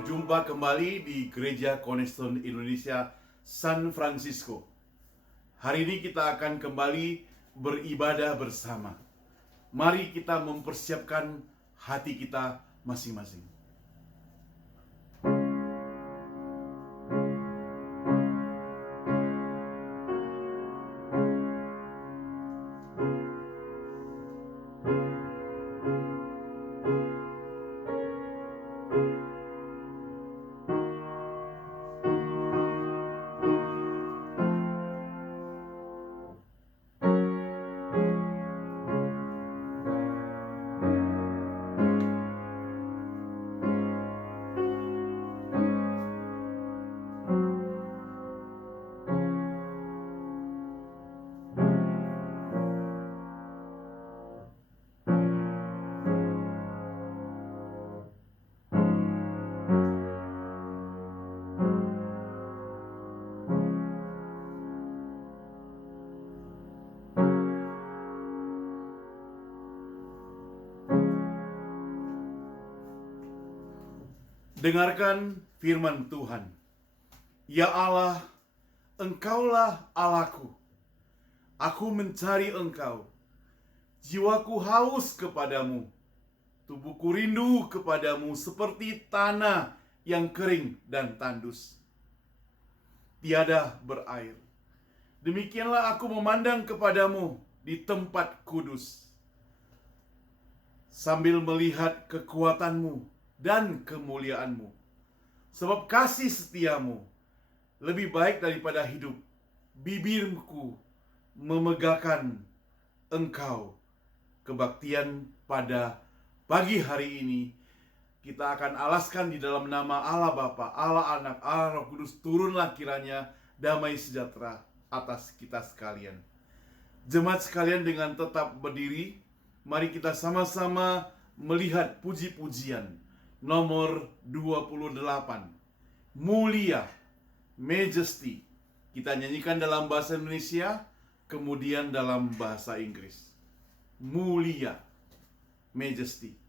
berjumpa kembali di Gereja Cornerstone Indonesia San Francisco. Hari ini kita akan kembali beribadah bersama. Mari kita mempersiapkan hati kita masing-masing. Dengarkan firman Tuhan. Ya Allah, Engkaulah Allahku. Aku mencari Engkau. Jiwaku haus kepadamu. Tubuhku rindu kepadamu seperti tanah yang kering dan tandus, tiada berair. Demikianlah aku memandang kepadamu di tempat kudus, sambil melihat kekuatanmu dan kemuliaanmu. Sebab kasih setiamu lebih baik daripada hidup. Bibirku memegahkan Engkau. Kebaktian pada pagi hari ini kita akan alaskan di dalam nama Allah Bapa, Allah Anak, Allah Roh Kudus. Turunlah kiranya damai sejahtera atas kita sekalian. Jemaat sekalian, dengan tetap berdiri, mari kita sama-sama melihat puji-pujian nomor 28, Mulia, Majesty. Kita nyanyikan dalam bahasa Indonesia, kemudian dalam bahasa Inggris. Mulia, Majesty.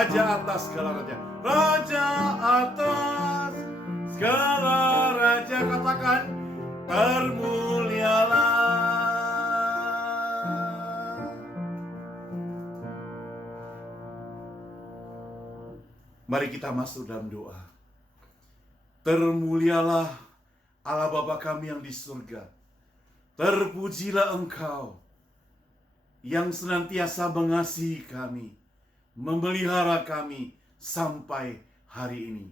Raja atas segala raja. Raja atas segala raja, katakan termulialah. Mari kita masuk dalam doa. Termulialah Allah Bapa kami yang di surga. Terpujilah Engkau yang senantiasa mengasihi kami, memelihara kami sampai hari ini.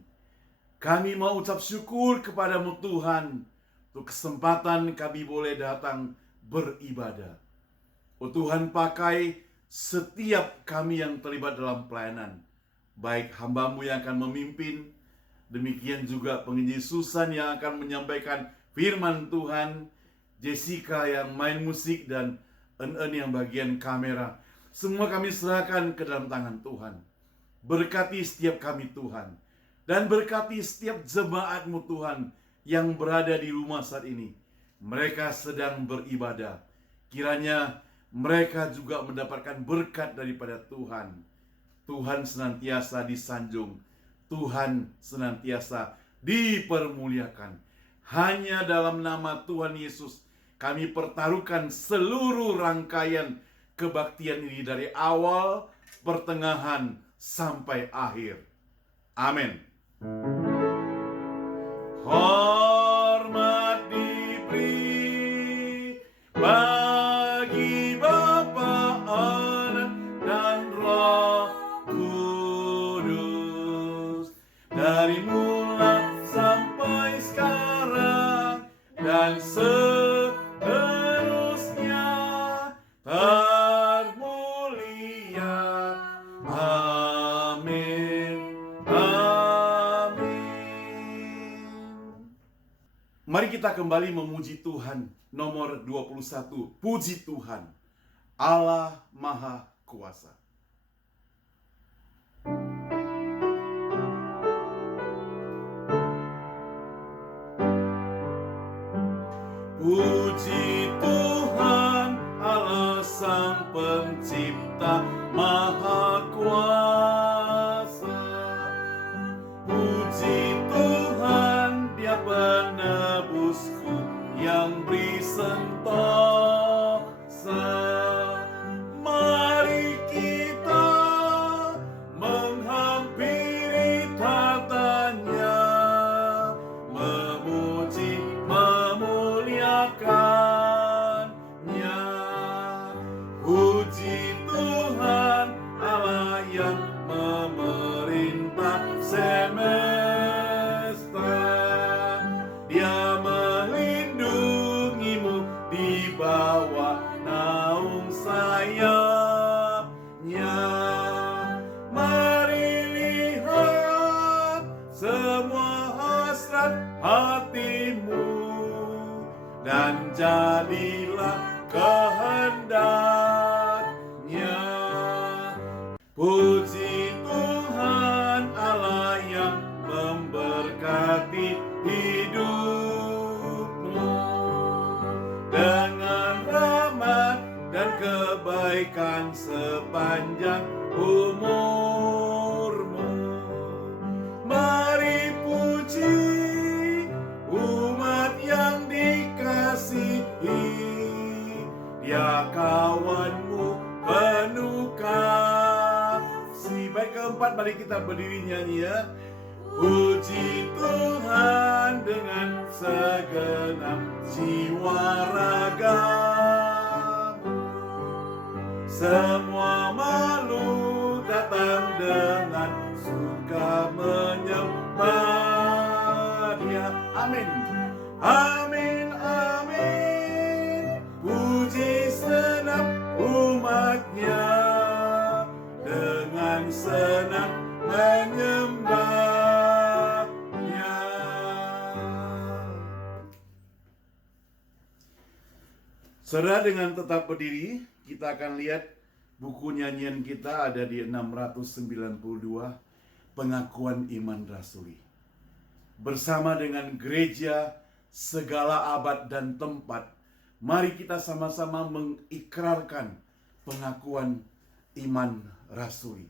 Kami mau ucap syukur kepadamu Tuhan, untuk kesempatan kami boleh datang beribadah. Oh Tuhan, pakai setiap kami yang terlibat dalam pelayanan, baik hamba-Mu yang akan memimpin, demikian juga penginjil Susan yang akan menyampaikan firman Tuhan, Jessica yang main musik, dan En yang bagian kamera. Semua kami serahkan ke dalam tangan Tuhan. Berkati setiap kami Tuhan, dan berkati setiap jemaat-Mu Tuhan yang berada di rumah saat ini. Mereka sedang beribadah. Kiranya mereka juga mendapatkan berkat daripada Tuhan. Tuhan senantiasa disanjung, Tuhan senantiasa dipermuliakan. Hanya dalam nama Tuhan Yesus kami pertaruhkan seluruh rangkaian kebaktian ini dari awal, pertengahan, sampai akhir. Amin. Hormat diberi bagi Bapa, Anak, dan Roh Kudus, dari mula sampai sekarang dan seterusnya. Termulia. Amin. Amin. Mari kita kembali memuji Tuhan. Nomor 21. Puji Tuhan, Allah Maha Kuasa. Puji Tuhan, Allah Sang Pencipta Maha Kuasa. Puji Tuhan, Dia penebusku yang beri sentosa. Mari kita menghampiri tatanya, memuji, memuliakannya. Puji Tuhan, Allah yang memerintah semesta. Dia melindungimu di bawah naung sayapnya. Mari lihat semua hasrat hatimu, dan jadilah kehendaknya. Puji Tuhan, Allah yang memberkati hidupmu dengan rahmat dan kebaikan sepanjang umurmu. Mari puji umat yang dikasihi, Dia kawanmu penuh kasih. Baik, keempat, mari kita berdiri nyanyi ya. Puji Tuhan dengan segenap jiwa ragamu. Semua makhluk datang dengan suka menyembah Dia. Amin. Amin, amin. Puji senap umatnya dengan senang menyembahnya. Saudara, dengan tetap berdiri, kita akan lihat buku nyanyian kita ada di 692, Pengakuan Iman Rasuli. Bersama dengan gereja segala abad dan tempat, mari kita sama-sama mengikrarkan pengakuan iman rasuli.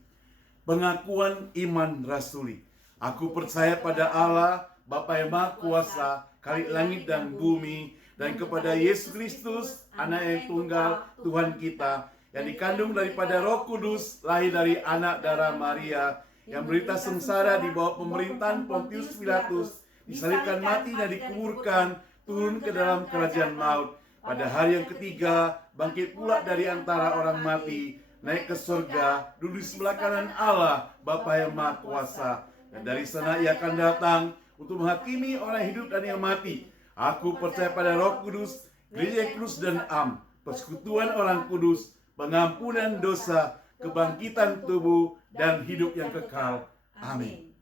Pengakuan iman rasuli. Aku percaya pada Allah, Bapa yang Maha Kuasa, Khalik langit dan bumi, dan kepada Yesus Kristus, Anak yang tunggal, Tuhan kita, yang dikandung daripada Roh Kudus, lahir dari anak darah Maria, yang menderita sengsara di bawah pemerintahan Pontius Pilatus, disalibkan, mati dan dikuburkan, turun ke dalam kerajaan maut. Pada hari yang ketiga, bangkit pula dari antara orang mati, naik ke surga, duduk di sebelah kanan Allah, Bapa yang Maha Kuasa. Dan dari sana ia akan datang untuk menghakimi orang hidup dan yang mati. Aku percaya pada Roh Kudus, Gereja yang kudus dan am, persekutuan orang kudus, pengampunan dosa, kebangkitan tubuh, dan hidup yang kekal. Amin.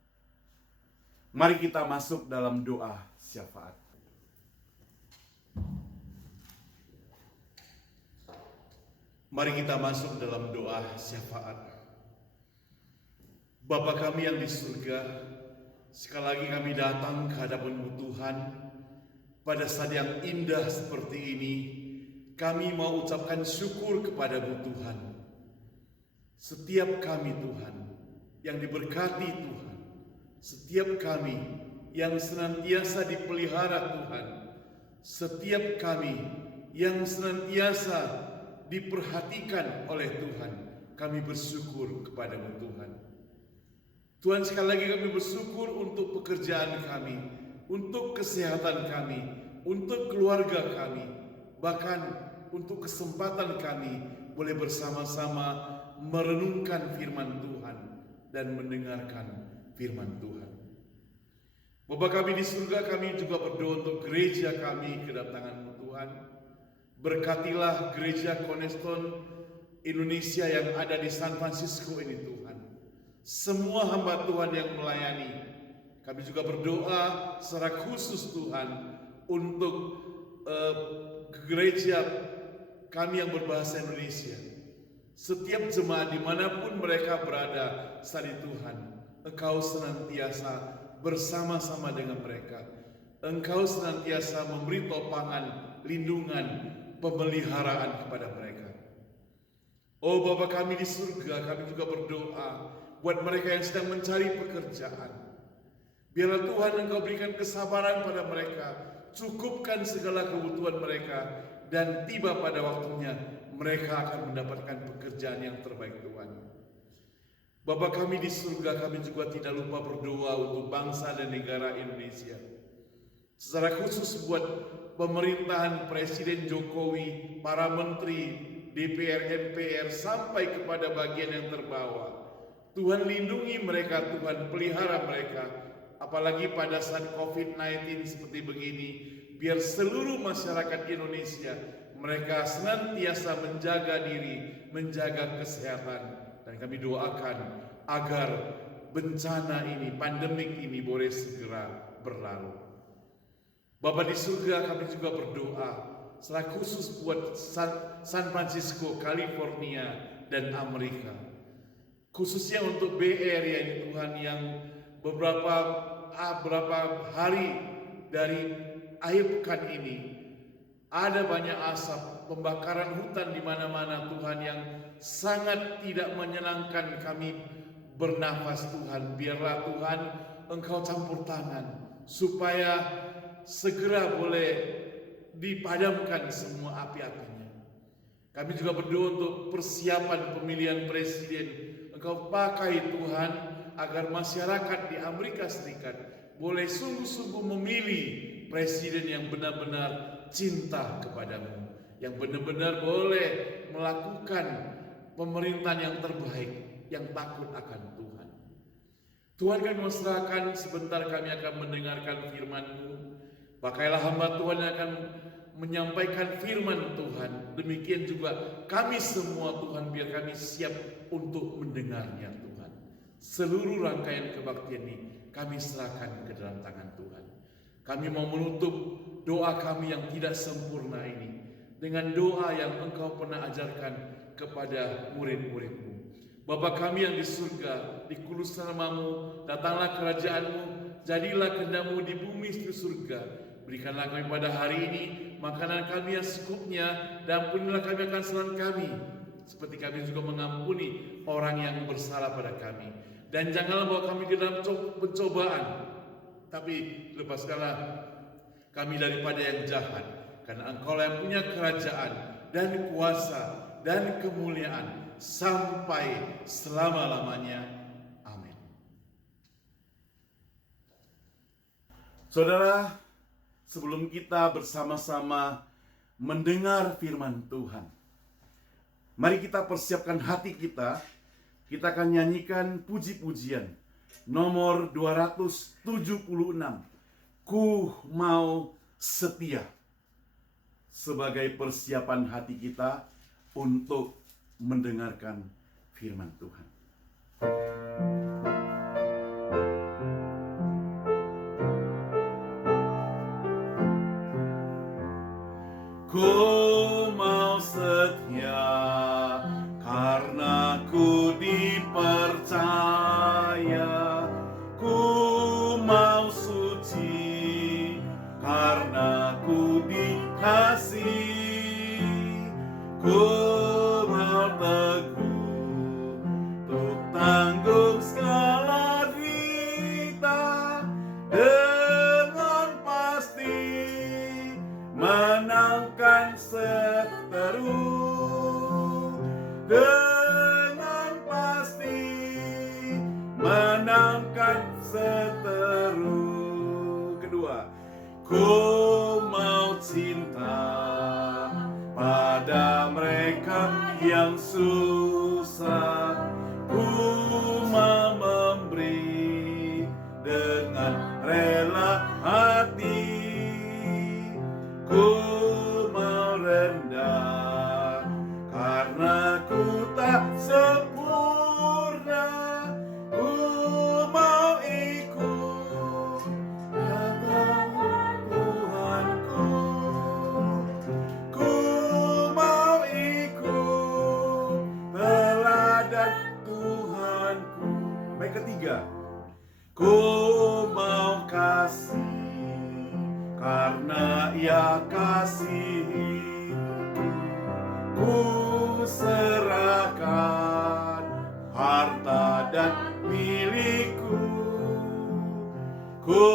Mari kita masuk dalam doa syafaat. Mari kita masuk dalam doa syafaat. Bapa kami yang di surga, sekali lagi kami datang ke hadapan-Mu Tuhan. Pada saat yang indah seperti ini, kami mau ucapkan syukur kepada-Mu Tuhan. Setiap kami Tuhan, yang diberkati Tuhan. Setiap kami yang senantiasa dipelihara Tuhan. Setiap kami yang senantiasa diperhatikan oleh Tuhan, kami bersyukur kepada-Mu Tuhan. Tuhan, sekali lagi kami bersyukur untuk pekerjaan kami, untuk kesehatan kami, untuk keluarga kami, bahkan untuk kesempatan kami boleh bersama-sama merenungkan firman Tuhan dan mendengarkan firman Tuhan. Bapa kami di surga, kami juga berdoa untuk gereja kami kedatangan-Mu Tuhan. Berkatilah gereja Cornerstone Indonesia yang ada di San Francisco ini Tuhan. Semua hamba Tuhan yang melayani. Kami juga berdoa secara khusus Tuhan untuk gereja kami yang berbahasa Indonesia. Setiap jemaat dimanapun mereka berada saat ini Tuhan, Engkau senantiasa bersama-sama dengan mereka. Engkau senantiasa memberi topangan, lindungan, pemeliharaan kepada mereka. Oh Bapa kami di surga, kami juga berdoa buat mereka yang sedang mencari pekerjaan. Biarlah Tuhan Engkau berikan kesabaran pada mereka, cukupkan segala kebutuhan mereka, dan tiba pada waktunya mereka akan mendapatkan pekerjaan yang terbaik Tuhan. Bapa kami di surga, kami juga tidak lupa berdoa untuk bangsa dan negara Indonesia. Secara khusus buat pemerintahan Presiden Jokowi, para menteri, DPR, MPR, sampai kepada bagian yang terbawah. Tuhan lindungi mereka, Tuhan pelihara mereka. Apalagi pada saat COVID-19 seperti begini, biar seluruh masyarakat Indonesia, mereka senantiasa menjaga diri, menjaga kesehatan. Dan kami doakan agar bencana ini, pandemik ini boleh segera berlalu. Bapa di surga, kami juga berdoa secara khusus buat San Francisco, California, dan Amerika. Khususnya untuk Bay Area ini Tuhan, yang beberapa hari dari akhir pekan ini ada banyak asap, pembakaran hutan di mana-mana Tuhan, yang sangat tidak menyenangkan kami bernafas Tuhan. Biarlah Tuhan Engkau campur tangan supaya segera boleh dipadamkan semua api-apinya. Kami juga berdoa untuk persiapan pemilihan presiden. Engkau pakai Tuhan agar masyarakat di Amerika Serikat boleh sungguh-sungguh memilih presiden yang benar-benar cinta kepadamu, yang benar-benar boleh melakukan pemerintahan yang terbaik, yang takut akan Tuhan. Tuhan, kami serahkan sebentar, kami akan mendengarkan firman-Mu. Pakailah hamba Tuhan yang akan menyampaikan firman Tuhan. Demikian juga kami semua Tuhan, biar kami siap untuk mendengarnya Tuhan. Seluruh rangkaian kebaktian ini kami serahkan ke dalam tangan Tuhan. Kami mau menutup doa kami yang tidak sempurna ini dengan doa yang Engkau pernah ajarkan kepada murid-murid-Mu. Bapa kami yang di surga, dikuduskan namamu, datanglah kerajaan-Mu, jadilah kehendak-Mu di bumi di surga. Berikanlah kami pada hari ini makanan kami yang secukupnya, dan ampunilah kami akan kesalahan kami, seperti kami juga mengampuni orang yang bersalah pada kami. Dan janganlah bawa kami ke dalam pencobaan, tapi lepaskanlah kami daripada yang jahat. Karena Engkau yang punya kerajaan dan kuasa dan kemuliaan sampai selama-lamanya. Amin. Saudara, sebelum kita bersama-sama mendengar firman Tuhan, mari kita persiapkan hati kita. Kita akan nyanyikan puji-pujian nomor 276. Ku mau setia. Sebagai persiapan hati kita untuk mendengarkan firman Tuhan. Ku mau setia karena ku dipercaya. Ku mau suci karena ku dikasihi. Ku mau teguh untuk tanggung segala derita, dengan pasti menangkan seteru. Dengan pasti menangkan seteru. Kedua, ku mau cinta pada mereka yang susah. Ku mau memberi dengan rela hati. Ku mau rendah karena ku tak sempurna. Ku mau ikut kata Tuhanku. Ku mau ikut teladan Tuhanku. Baik, ketiga, ku mau kasih karena Ia kasihi. Ku serahkan harta dan milikku. Ku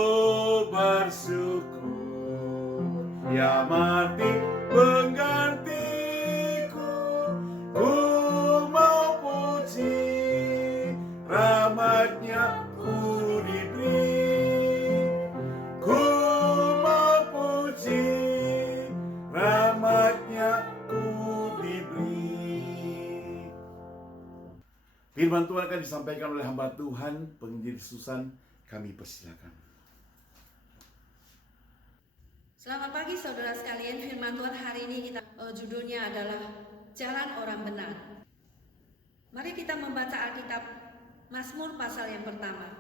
bersyukur Ia mati penggantiku. Ku mau puji rahmat-Nya ku diberi. Ku mau puji rahmat-Nya ku diberi. Firman Tuhan akan disampaikan oleh hamba Tuhan, penginjil Susan. Kami persilakan. Selamat pagi saudara sekalian. Firman Tuhan hari ini judulnya adalah Jalan Orang Benar. Mari kita membaca Alkitab Mazmur pasal yang pertama.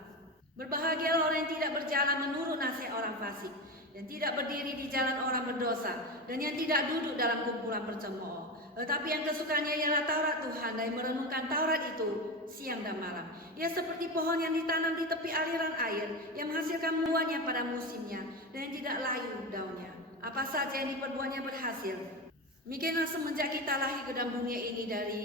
Berbahagialah orang yang tidak berjalan menurut nasihat orang fasik, dan tidak berdiri di jalan orang berdosa, dan yang tidak duduk dalam kumpulan pencemooh. Tetapi yang kesukaannya ialah Taurat Tuhan, dan merenungkan Taurat itu siang dan malam. Ia seperti pohon yang ditanam di tepi aliran air, yang menghasilkan buahnya pada musimnya, dan yang tidak layu daunnya. Apa saja yang diperbuatnya berhasil. Demikianlah semenjak kita lahir ke dalam dunia ini, dari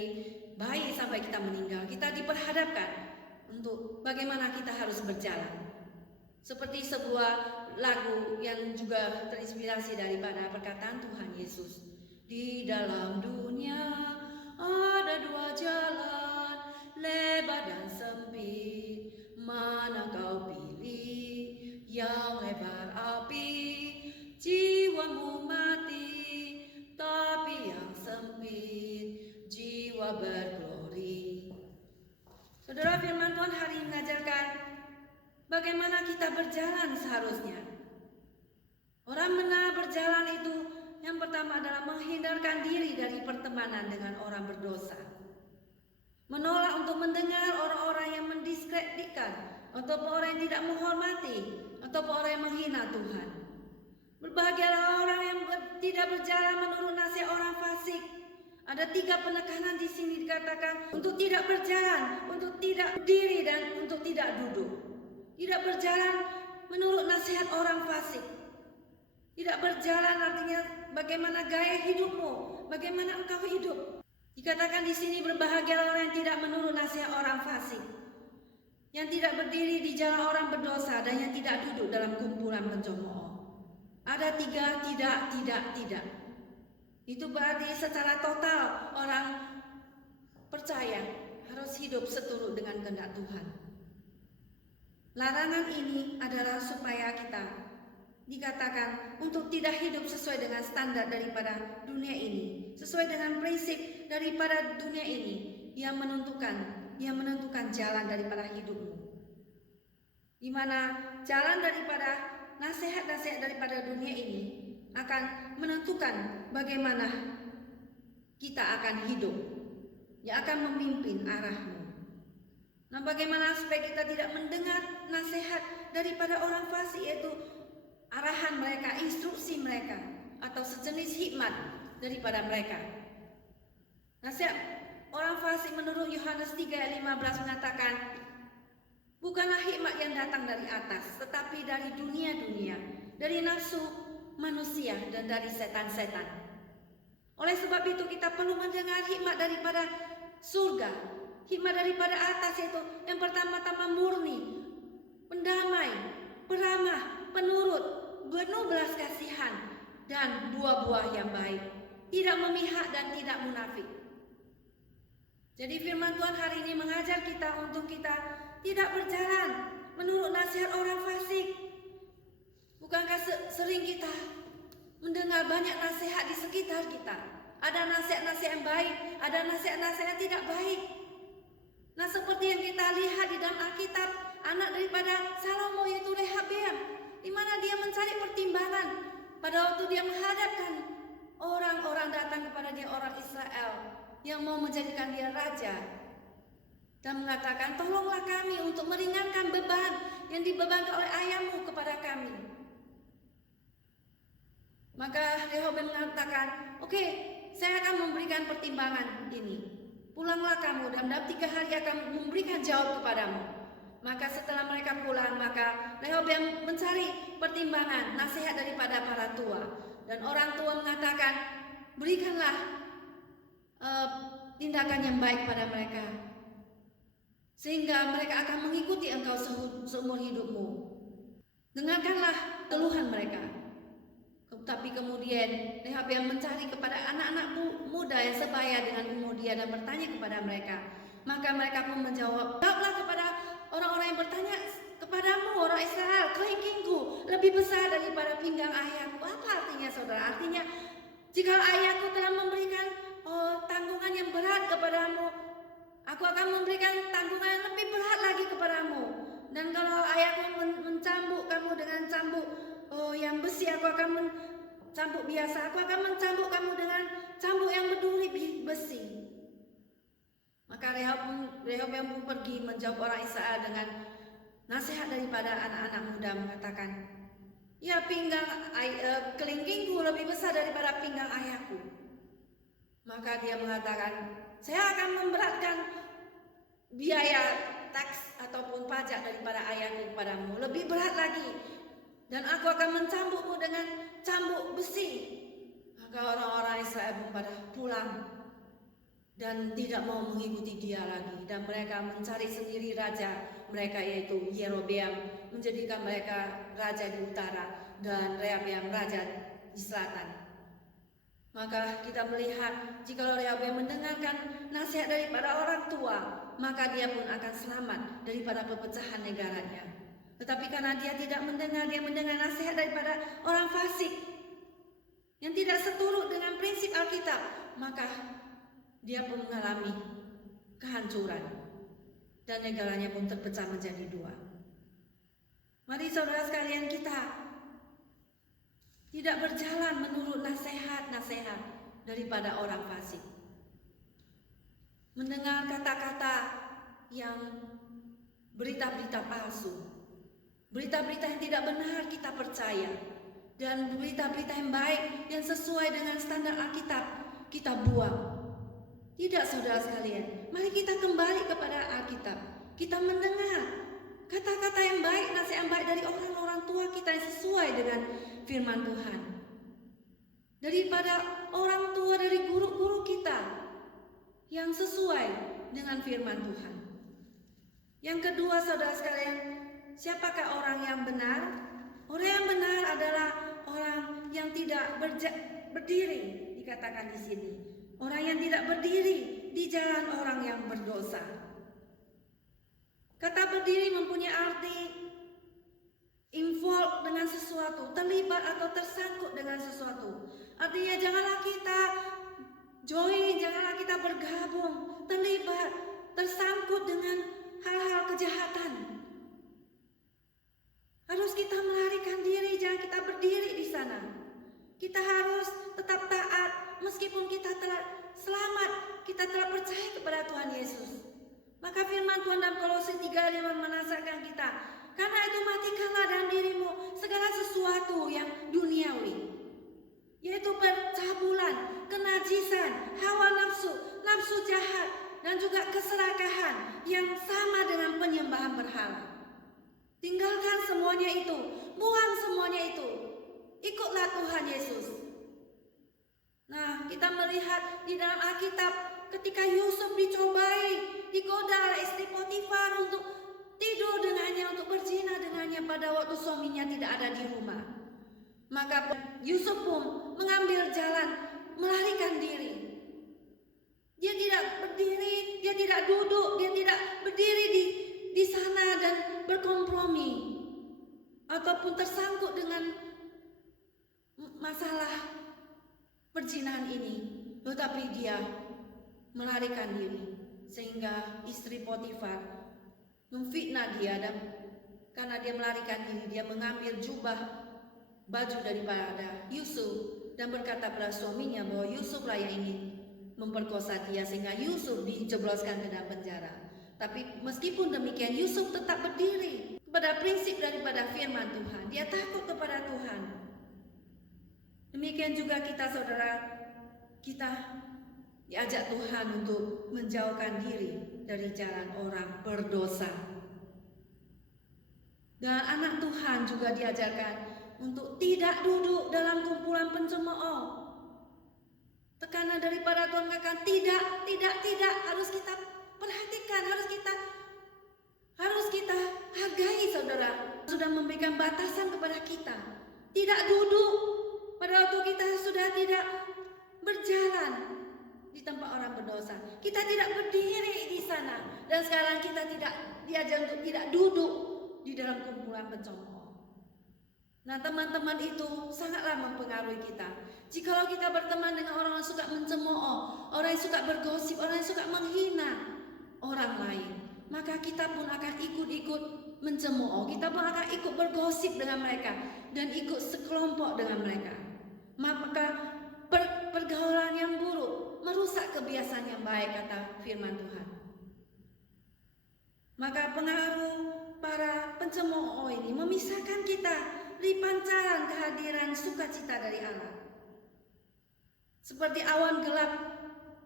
bayi sampai kita meninggal, kita diperhadapkan untuk bagaimana kita harus berjalan. Seperti sebuah lagu yang juga terinspirasi daripada perkataan Tuhan Yesus. Di dalam dunia ada dua jalan, lebar dan sempit. Mana kau pilih? Yang lebar api, jiwamu mati. Tapi yang sempit, jiwa berglori. Saudara, firman Tuhan hari ini mengajarkan bagaimana kita berjalan seharusnya. Orang benar berjalan itu yang pertama adalah menghindarkan diri dari pertemanan dengan orang berdosa. Menolak untuk mendengar orang-orang yang mendiskreditkan, atau orang yang tidak menghormati, atau orang yang menghina Tuhan. Berbahagialah orang yang tidak berjalan menurut nasihat orang fasik. Ada 3 penekanan di sini dikatakan untuk tidak berjalan, untuk tidak berdiri, dan untuk tidak duduk. Tidak berjalan menurut nasihat orang fasik. Tidak berjalan artinya bagaimana gaya hidupmu, bagaimana engkau hidup. Dikatakan di sini, berbahagialah orang yang tidak menurut nasihat orang fasik, yang tidak berdiri di jalan orang berdosa, dan yang tidak duduk dalam kumpulan pencemooh. Ada 3 tidak. Itu berarti secara total orang percaya harus hidup seturut dengan kehendak Tuhan. Larangan ini adalah supaya kita dikatakan untuk tidak hidup sesuai dengan standar daripada dunia ini, sesuai dengan prinsip daripada dunia ini yang menentukan jalan daripada hidupmu, di mana jalan daripada nasihat-nasihat daripada dunia ini akan menentukan bagaimana kita akan hidup, yang akan memimpin arahmu. Nah, bagaimana supaya kita tidak mendengar nasihat daripada orang fasik, yaitu arahan mereka, instruksi mereka, atau sejenis hikmat daripada mereka. Nasihat orang fasik menurut Yohanes 3 ayat 15 mengatakan, bukanlah hikmat yang datang dari atas, tetapi dari dunia-dunia, dari nafsu manusia dan dari setan-setan. Oleh sebab itu kita perlu mendengar hikmat daripada surga, hikmat daripada atas, yaitu yang pertama-tama murni, pendamai, peramah, penurut, penuh belas kasihan, dan buah-buah yang baik, tidak memihak dan tidak munafik. Jadi firman Tuhan hari ini mengajar kita untuk kita tidak berjalan menurut nasihat orang fasik. Bukankah sering kita mendengar banyak nasihat di sekitar kita? Ada nasihat-nasihat yang baik, ada nasihat-nasihat yang tidak baik. Nah, seperti yang kita lihat di dalam Alkitab, anak daripada Salomo yaitu Rehabeam, di mana dia mencari pertimbangan pada waktu dia menghadapkan orang-orang datang kepada dia, orang Israel yang mau menjadikan dia raja, dan mengatakan, tolonglah kami untuk meringankan beban yang dibebankan oleh ayahmu kepada kami. Maka Rehoboam mengatakan, oke, saya akan memberikan pertimbangan ini. Pulanglah kamu dan dalam 3 hari akan memberikan jawab kepadamu. Maka setelah mereka pulang, maka Rehoboam mencari pertimbangan, nasihat daripada para tua. Dan orang tua mengatakan, berikanlah tindakan yang baik pada mereka, sehingga mereka akan mengikuti engkau seumur hidupmu. Dengarkanlah keluhan mereka. Tapi kemudian Rehabeam mencari kepada anak-anak muda yang sebaya dengan umur dia dan bertanya kepada mereka. Maka mereka pun menjawab, jawablah kepada orang-orang yang bertanya kepadamu, orang Israel, kelingkingku lebih besar daripada pinggang ayahku. Apa artinya, saudara? Artinya, jika ayahku telah memberikan tanggungan yang berat kepadamu, aku akan memberikan tanggungan yang lebih berat lagi kepadamu. Dan kalau ayahku mencambuk kamu dengan cambuk yang besi, aku akan mencambuk biasa. Aku akan mencambuk kamu dengan cambuk yang berduri besi. Maka Rehoboam pun pergi menjawab orang Israel dengan nasihat daripada anak-anak muda, mengatakan, ya, kelingkingku lebih besar daripada pinggang ayahku. Maka dia mengatakan, saya akan memberatkan biaya taks ataupun pajak daripada ayahku kepadamu, lebih berat lagi, dan aku akan mencambukmu dengan cambuk besi. Maka orang-orang Israel pun pada pulang dan tidak mau mengikuti dia lagi, dan mereka mencari sendiri raja mereka, yaitu Yerobeam, menjadikan mereka raja di utara dan Rehabeam raja di selatan. Maka kita melihat, jika Rehabeam mendengarkan nasihat daripada orang tua, maka dia pun akan selamat daripada perpecahan negaranya. Tetapi karena dia tidak mendengar, dia mendengar nasihat daripada orang fasik yang tidak seturut dengan prinsip Alkitab, maka dia pun mengalami kehancuran dan negaranya pun terpecah menjadi 2. Mari saudara sekalian, kita tidak berjalan menurut nasihat-nasihat daripada orang fasik. Mendengar kata-kata yang berita-berita palsu, berita-berita yang tidak benar kita percaya, dan berita-berita yang baik yang sesuai dengan standar Alkitab kita buang. Tidak, saudara sekalian, mari kita kembali kepada Alkitab. Kita mendengar kata-kata yang baik, nasihat yang baik dari orang-orang tua kita yang sesuai dengan firman Tuhan. Daripada orang tua, dari guru-guru kita yang sesuai dengan firman Tuhan. Yang kedua, saudara sekalian, siapakah orang yang benar? Orang yang benar adalah orang yang tidak berdiri, dikatakan di sini. Orang yang tidak berdiri di jalan orang yang berdosa. Kata berdiri mempunyai arti involved dengan sesuatu, terlibat atau tersangkut dengan sesuatu. Artinya janganlah kita join, janganlah kita bergabung, terlibat, tersangkut dengan hal-hal kejahatan. Harus kita melarikan diri, jangan kita berdiri di sana. Kita harus tetap taat meskipun kita telah selamat, kita telah percaya kepada Tuhan Yesus. Maka firman Tuhan dalam Kolose 3:5 menasihatkan kita, karena itu matikanlah dalam dirimu segala sesuatu yang duniawi, yaitu percabulan, kenajisan, hawa nafsu, nafsu jahat, dan juga keserakahan yang sama dengan penyembahan berhala. Tinggalkan semuanya itu, buang semuanya itu, ikutlah Tuhan Yesus. Nah, kita melihat di dalam Alkitab ketika Yusuf dicobai, digoda oleh istri Potifar untuk tidur dengannya, untuk berzina dengannya pada waktu suaminya tidak ada di rumah. Maka Yusuf pun mengambil jalan melarikan diri. Dia tidak berdiri, dia tidak duduk, dia tidak berdiri di sana dan berkompromi ataupun tersangkut dengan masalah perzinahan ini, tetapi dia melarikan diri sehingga istri Potifar memfitnah dia, dan karena dia melarikan diri, dia mengambil jubah baju daripada Yusuf dan berkata pada suaminya bahwa Yusuflah yang ingin memperkosa dia, sehingga Yusuf dijebloskan ke dalam penjara. Tapi meskipun demikian, Yusuf tetap berdiri pada prinsip daripada firman Tuhan. Dia takut kepada Tuhan. Demikian juga kita, saudara, kita diajak Tuhan untuk menjauhkan diri dari jalan orang berdosa. Dan anak Tuhan juga diajarkan untuk tidak duduk dalam kumpulan pencemooh. Tekanan daripada Tuhan katakan tidak, harus kita perhatikan, harus kita hargai, saudara. Sudah memberikan batasan kepada kita. Tidak duduk pada waktu kita sudah tidak berjalan di tempat orang berdosa. Kita tidak berdiri di sana, dan sekarang kita tidak diajar untuk tidak duduk di dalam kumpulan pencemooh. Nah, teman-teman itu sangatlah mempengaruhi kita. Jikalau kita berteman dengan orang yang suka mencemooh, orang yang suka bergosip, orang yang suka menghina orang lain, maka kita pun akan ikut-ikut mencemooh. Kita pun akan ikut bergosip dengan mereka dan ikut sekelompok dengan mereka. Maka pergaulan yang buruk merusak kebiasaan yang baik, kata firman Tuhan. Maka pengaruh para pencemooh ini memisahkan kita dari pancaran kehadiran sukacita dari Allah. Seperti awan gelap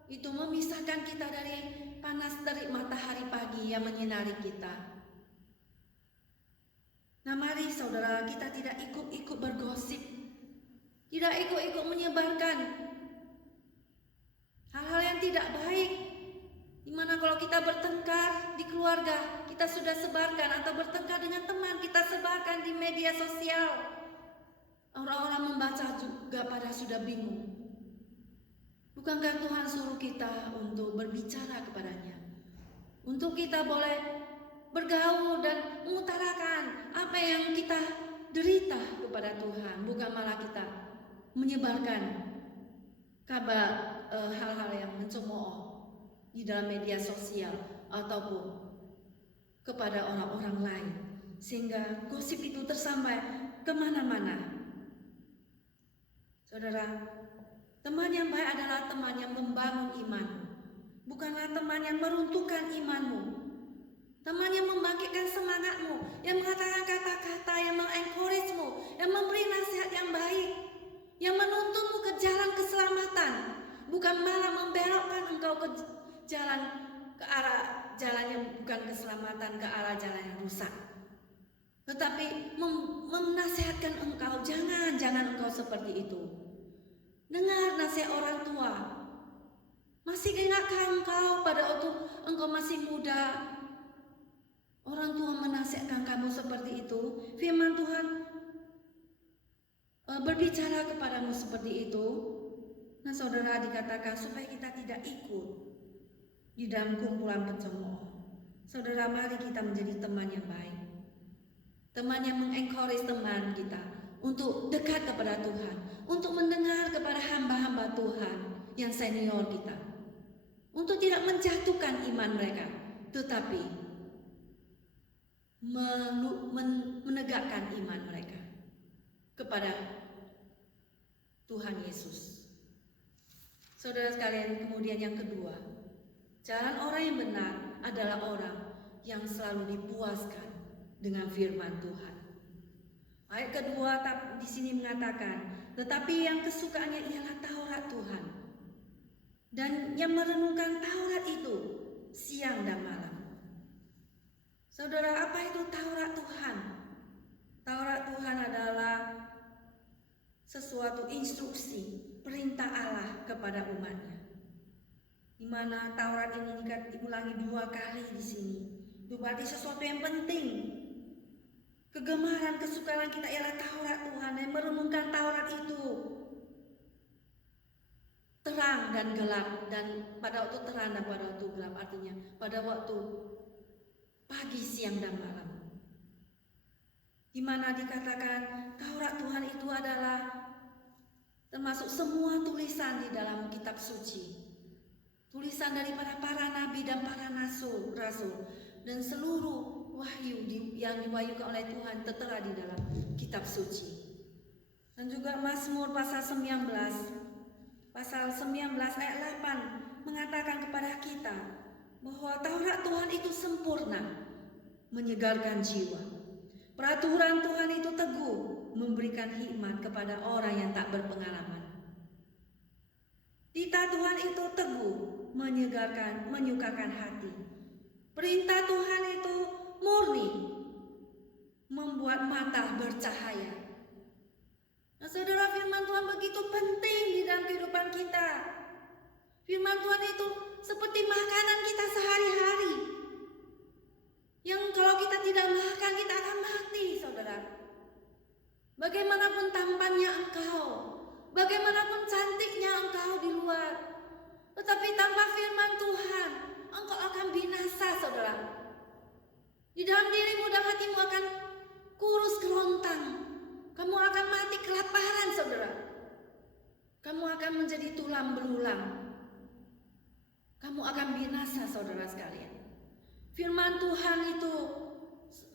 itu memisahkan kita dari panas terik matahari pagi yang menyinari kita. Nah, mari saudara, kita tidak ikut-ikut bergosip, tidak ikut-ikut menyebarkan hal-hal yang tidak baik. Dimana kalau kita bertengkar di keluarga, kita sudah sebarkan, atau bertengkar dengan teman, kita sebarkan di media sosial. Orang-orang membaca juga pada sudah bingung. Bukankah Tuhan suruh kita untuk berbicara kepadanya? Untuk kita boleh bergaul dan mengutarakan apa yang kita derita kepada Tuhan, bukan malah kita menyebarkan kabar hal-hal yang mencemooh di dalam media sosial ataupun kepada orang-orang lain, sehingga gosip itu tersampai kemana-mana. Saudara, teman yang baik adalah teman yang membangun imanmu, bukanlah teman yang meruntuhkan imanmu. Teman yang membangkitkan semangatmu, yang mengatakan kata-kata yang mengencourage-mu, yang memberi nasihat yang baik, yang menuntunmu ke jalan keselamatan, bukan malah membelokkan engkau ke arah jalan yang bukan keselamatan, ke arah jalan yang rusak. Tetapi menasihatkan engkau, jangan engkau seperti itu. Dengar nasihat orang tua. Masih ingatkah engkau pada waktu engkau masih muda, orang tua menasihatkan kamu seperti itu? Firman Tuhan berbicara kepadamu seperti itu. Nah saudara, dikatakan supaya kita tidak ikut di dalam kumpulan pencemooh. Saudara, mari kita menjadi teman yang baik, teman yang mengencourage teman kita untuk dekat kepada Tuhan, untuk mendengar kepada hamba-hamba Tuhan yang senior kita, untuk tidak menjatuhkan iman mereka, tetapi menegakkan iman mereka kepada Tuhan Yesus. Saudara sekalian, kemudian yang kedua, jalan orang yang benar adalah orang yang selalu dipuaskan dengan firman Tuhan. Ayat kedua di sini mengatakan, tetapi yang kesukaannya ialah Taurat Tuhan, dan yang merenungkan Taurat itu siang dan malam. Saudara, apa itu Taurat Tuhan? Taurat Tuhan adalah sesuatu instruksi, perintah Allah kepada umatnya. Di mana Taurat ini diulangi 2 kali di sini. Itu berarti sesuatu yang penting. Kegemaran, kesukaan kita ialah Taurat Tuhan, yang merenungkan Taurat itu terang dan gelap, dan pada waktu terang dan pada waktu gelap, artinya pada waktu pagi, siang, dan malam. Di mana dikatakan Taurat Tuhan itu adalah termasuk semua tulisan di dalam kitab suci, tulisan daripada para nabi dan para rasul, dan seluruh wahyu yang diwahyukan oleh Tuhan tertera di dalam kitab suci. Dan juga Mazmur pasal 19 ayat 8 mengatakan kepada kita bahwa Taurat Tuhan itu sempurna, menyegarkan jiwa. Peraturan Tuhan itu teguh, memberikan hikmat kepada orang yang tak berpengalaman. Titah Tuhan itu teguh, menyegarkan, menyukakan hati. Perintah Tuhan itu murni, membuat mata bercahaya. Nah saudara, firman Tuhan begitu penting di dalam kehidupan kita. Firman Tuhan itu seperti makanan kita sehari-hari, yang kalau kita tidak makan, kita akan mati, saudara. Bagaimanapun tampannya engkau, bagaimanapun cantiknya engkau di luar, tetapi tanpa firman Tuhan, engkau akan binasa, saudara. Di dalam dirimu dan hatimu akan kurus kerontang. Kamu akan mati kelaparan, saudara. Kamu akan menjadi tulang belulang. Kamu akan binasa, saudara sekalian. Firman Tuhan itu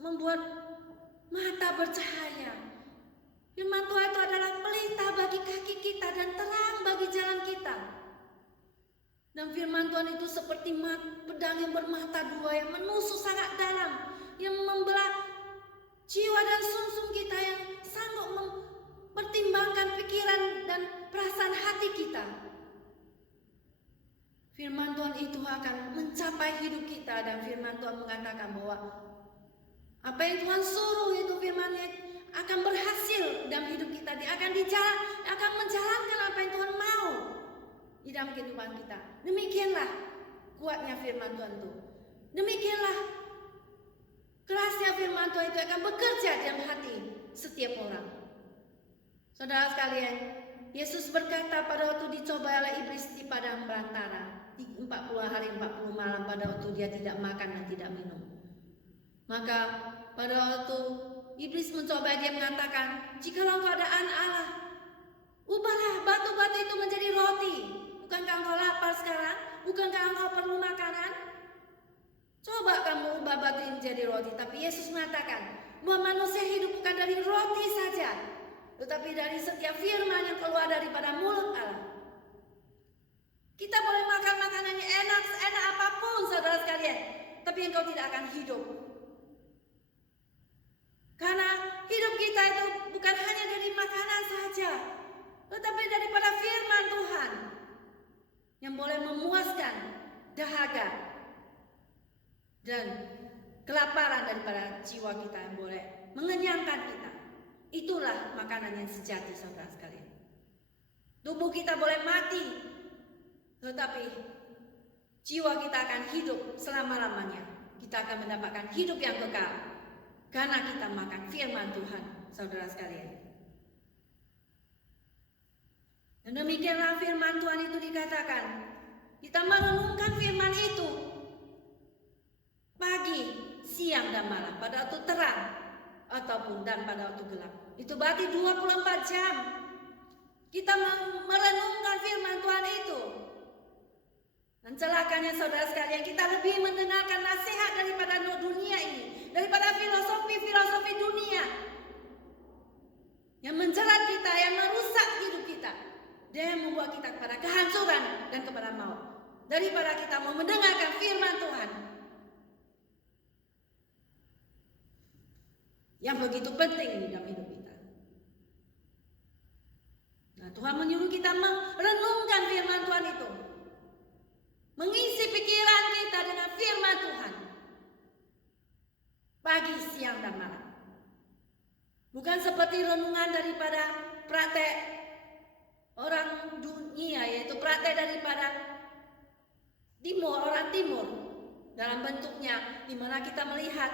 membuat mata bercahaya. Firman Tuhan itu adalah pelita bagi kaki kita dan terang bagi jalan kita. Dan firman Tuhan itu seperti pedang yang bermata dua, yang menusuk sangat dalam, yang membelah jiwa dan sumsum kita, yang sanggup mempertimbangkan pikiran dan perasaan hati kita. Firman Tuhan itu akan mencapai hidup kita, dan firman Tuhan mengatakan bahwa apa yang Tuhan suruh itu firman-Nya akan berhasil dalam hidup kita. Dia akan menjalankan apa yang Tuhan mau di dalam kehidupan kita. Demikianlah kuatnya firman Tuhan itu. Demikianlah kerasnya firman Tuhan itu akan bekerja dalam hati setiap orang. Saudara sekalian, Yesus berkata pada waktu dicoba oleh iblis di padang belantara, 40 hari 40 malam, pada waktu dia tidak makan dan tidak minum. Maka pada waktu iblis mencoba, dia mengatakan, jikalau engkau ada anak Allah, ubahlah batu-batu itu menjadi roti. Bukankah engkau lapar sekarang? Bukankah engkau perlu makanan? Coba kamu ubah batu ini menjadi roti. Tapi Yesus mengatakan bahwa manusia hidup bukan dari roti saja, tetapi dari setiap firman yang keluar daripada mulut Allah. Kita boleh makan makanan yang enak, seenak apapun, saudara sekalian, tapi engkau tidak akan hidup. Karena hidup kita itu bukan hanya dari makanan saja, tetapi daripada firman Tuhan yang boleh memuaskan dahaga dan kelaparan daripada jiwa kita, yang boleh mengenyangkan kita. Itulah makanan yang sejati, saudara sekalian. Tubuh kita boleh mati, tetapi jiwa kita akan hidup selama-lamanya. Kita akan mendapatkan hidup yang kekal karena kita makan firman Tuhan, saudara sekalian. Dan demikianlah firman Tuhan itu dikatakan. Kita merenungkan firman itu pagi, siang, dan malam, pada waktu terang ataupun dan pada waktu gelap. Itu berarti 24 jam kita merenungkan firman Tuhan itu. Dan celakanya saudara sekalian, kita lebih mendengarkan nasihat daripada dunia ini, daripada filosofi dunia yang menjerat kita, yang merusak hidup kita. Dia yang membawa kita kepada kehancuran dan kepada maut, daripada kita mau mendengarkan firman Tuhan yang begitu penting di dalam hidup kita. Nah, Tuhan menyuruh kita merenungkan firman Tuhan itu, mengisi pikiran kita dengan firman Tuhan pagi, siang, dan malam. Bukan seperti renungan daripada praktek orang dunia, yaitu praktek daripada orang timur, dalam bentuknya di mana kita melihat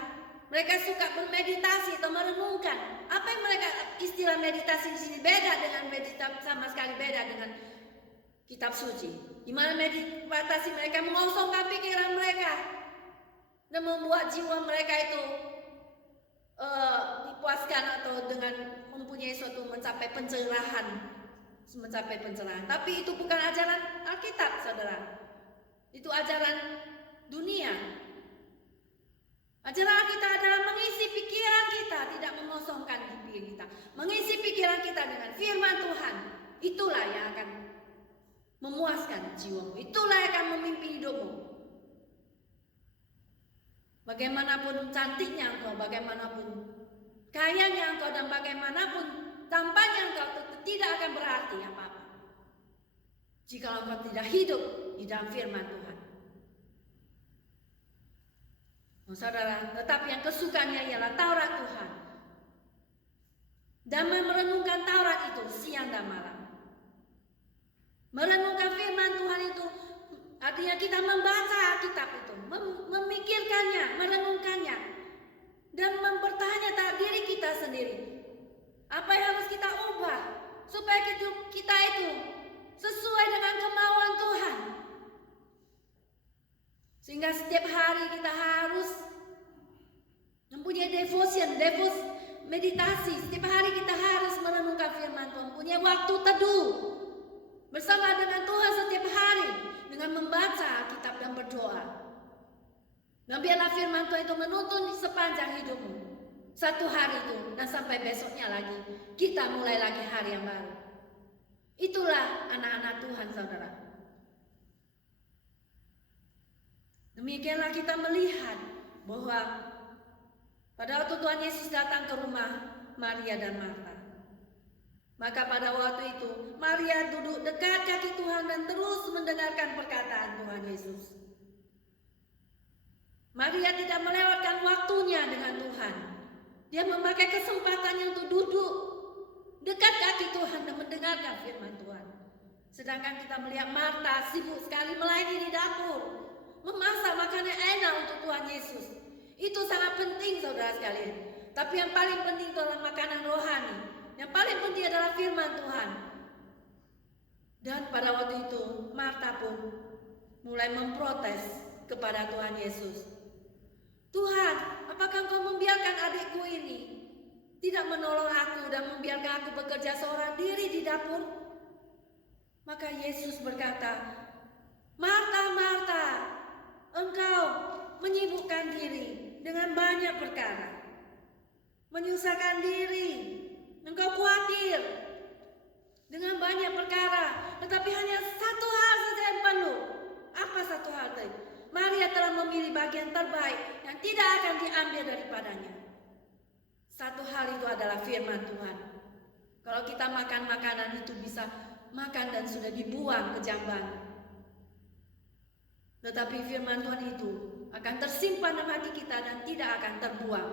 mereka suka bermeditasi atau merenungkan. Apa yang mereka istilah meditasi di sini beda dengan meditasi, sama sekali beda dengan kitab suci. Di mana meditasi mereka mengosongkan pikiran mereka dan membuat jiwa mereka itu dipuaskan atau dengan mempunyai suatu mencapai pencerahan. Tapi itu bukan ajaran Alkitab, saudara. Itu ajaran dunia. Ajaran Alkitab adalah mengisi pikiran kita, tidak mengosongkan pikiran kita. Mengisi pikiran kita dengan firman Tuhan. Itulah yang akan memuaskan jiwamu. Itulah yang akan memimpin hidupmu. Bagaimanapun cantiknya engkau, bagaimanapun kayanya engkau, dan bagaimanapun tampaknya engkau, tidak akan berarti apa-apa jika engkau tidak hidup di dalam firman Tuhan. Oh, saudara, tetapi yang kesukaannya ialah Taurat Tuhan, dan merenungkan Taurat itu siang dan malam. Merenungkan firman Tuhan itu artinya kita membaca Alkitab itu, memikirkannya, merenungkannya, dan bertanya terhadap diri kita sendiri. Apa yang harus kita ubah supaya hidup kita itu sesuai dengan kemauan Tuhan. Sehingga setiap hari kita harus mempunyai meditasi. Setiap hari kita harus merenungkan firman Tuhan, punya waktu teduh bersama dengan Tuhan setiap hari dengan membaca Alkitab dan berdoa. Dan biarlah firman Tuhan itu menuntun di sepanjang hidupmu. Satu hari itu dan sampai besoknya lagi kita mulai lagi hari yang baru. Itulah anak-anak Tuhan, saudara. Demikianlah kita melihat bahwa pada waktu Tuhan Yesus datang ke rumah Maria dan Marta, maka pada waktu itu Maria duduk dekat kaki Tuhan dan terus mendengarkan perkataan Tuhan Yesus. Maria tidak melewatkan waktunya dengan Tuhan. Dia memakai kesempatannya untuk duduk dekat kaki Tuhan dan mendengarkan firman Tuhan. Sedangkan kita melihat Marta sibuk sekali melayani di dapur, memasak makanan enak untuk Tuhan Yesus. Itu sangat penting, saudara sekalian. Tapi yang paling penting adalah makanan rohani. Yang paling penting adalah firman Tuhan. Dan pada waktu itu Marta pun mulai memprotes kepada Tuhan Yesus. Tuhan, apakah Engkau membiarkan adikku ini tidak menolong aku dan membiarkan aku bekerja seorang diri di dapur? Maka Yesus berkata, Marta, Marta, engkau menyibukkan diri dengan banyak perkara, menyusahkan diri, engkau khawatir dengan banyak perkara, tetapi hanya satu hal saja yang perlu. Apa satu hal tadi? Maria telah memilih bagian terbaik yang tidak akan diambil daripadanya. Satu hal itu adalah firman Tuhan. Kalau kita makan makanan itu bisa makan dan sudah dibuang ke jamban. Tetapi firman Tuhan itu akan tersimpan dalam hati kita dan tidak akan terbuang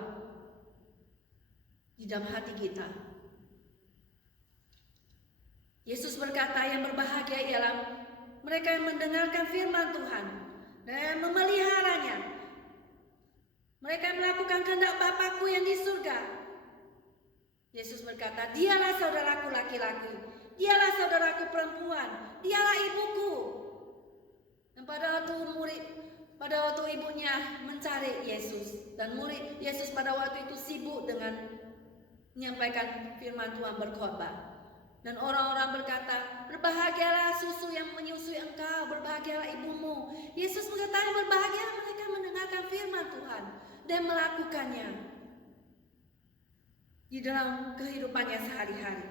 di dalam hati kita. Yesus berkata, yang berbahagia ialah mereka yang mendengarkan firman Tuhan dan memeliharanya. Mereka melakukan kehendak Bapakku yang di surga. Yesus berkata, dialah saudaraku laki-laki, dialah saudaraku perempuan, dialah ibuku. Dan pada waktu ibunya mencari Yesus, dan murid Yesus pada waktu itu sibuk dengan menyampaikan firman Tuhan, berkhotbah. Dan orang-orang berkata, berbahagialah susu yang menyusui engkau, berbahagialah ibumu. Yesus mengatakan, berbahagialah mereka mendengarkan firman Tuhan dan melakukannya di dalam kehidupannya sehari-hari.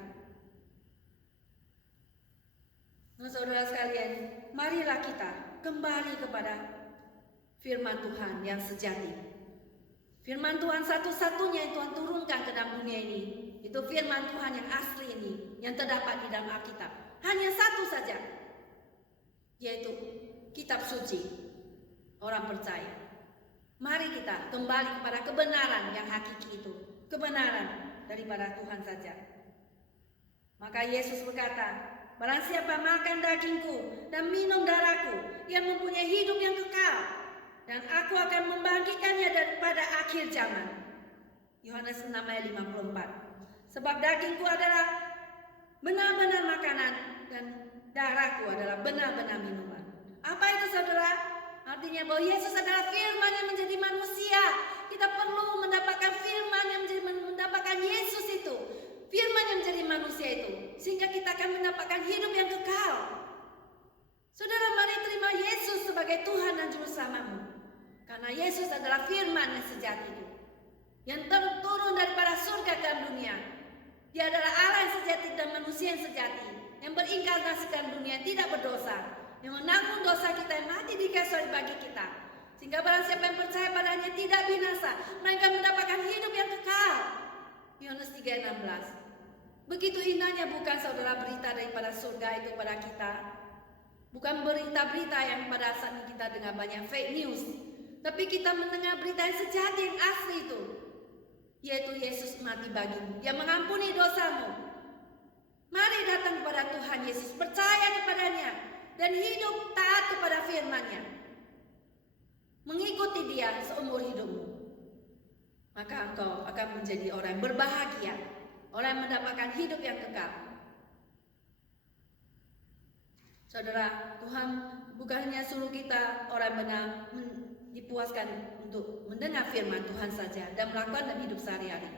Nah, saudara sekalian, marilah kita kembali kepada firman Tuhan yang sejati. Firman Tuhan satu-satunya yang Tuhan turunkan ke dalam dunia ini, itu firman Tuhan yang asli ini, yang terdapat di dalam Alkitab. Hanya satu saja, yaitu kitab suci. Orang percaya. Mari kita kembali kepada kebenaran yang hakiki itu. Kebenaran daripada Tuhan saja. Maka Yesus berkata, barang siapa makan dagingku dan minum darahku, ia mempunyai hidup yang kekal, dan aku akan membangkitkannya daripada akhir zaman. Yohanes 6 ayat 54. Sebab dagingku adalah benar-benar makanan dan darahku adalah benar-benar minuman. Apa itu, saudara? Artinya bahwa Yesus adalah firman yang menjadi manusia. Kita perlu mendapatkan firman yang mendapatkan Yesus itu, firman yang menjadi manusia itu, sehingga kita akan mendapatkan hidup yang kekal. Saudara, mari terima Yesus sebagai Tuhan dan Juru Selamatmu, karena Yesus adalah firman yang sejati itu, yang turun daripada surga ke dalam dunia. Dia adalah Allah yang sejati dan manusia yang sejati, yang berinkarnasikan dunia, yang tidak berdosa, yang menanggung dosa kita, yang mati di kayu salib bagi kita, sehingga barang siapa yang percaya padanya tidak binasa, mereka mendapatkan hidup yang kekal. Yohanes 3:16. Begitu indahnya bukan, saudara, berita daripada surga itu pada kita. Bukan berita-berita yang pada saat ini kita dengar banyak fake news, tapi kita mendengar berita yang sejati, yang asli itu, yaitu Yesus mati bagimu, Dia mengampuni dosamu. Mari datang kepada Tuhan Yesus, percaya kepadanya, dan hidup taat kepada firman-Nya, mengikuti Dia seumur hidupmu. Maka engkau akan menjadi orang yang berbahagia, orang yang mendapatkan hidup yang kekal. Saudara, Tuhan bukan hanya suruh kita orang benar dipuaskan untuk mendengar firman Tuhan saja dan melakukan dalam hidup sehari-hari.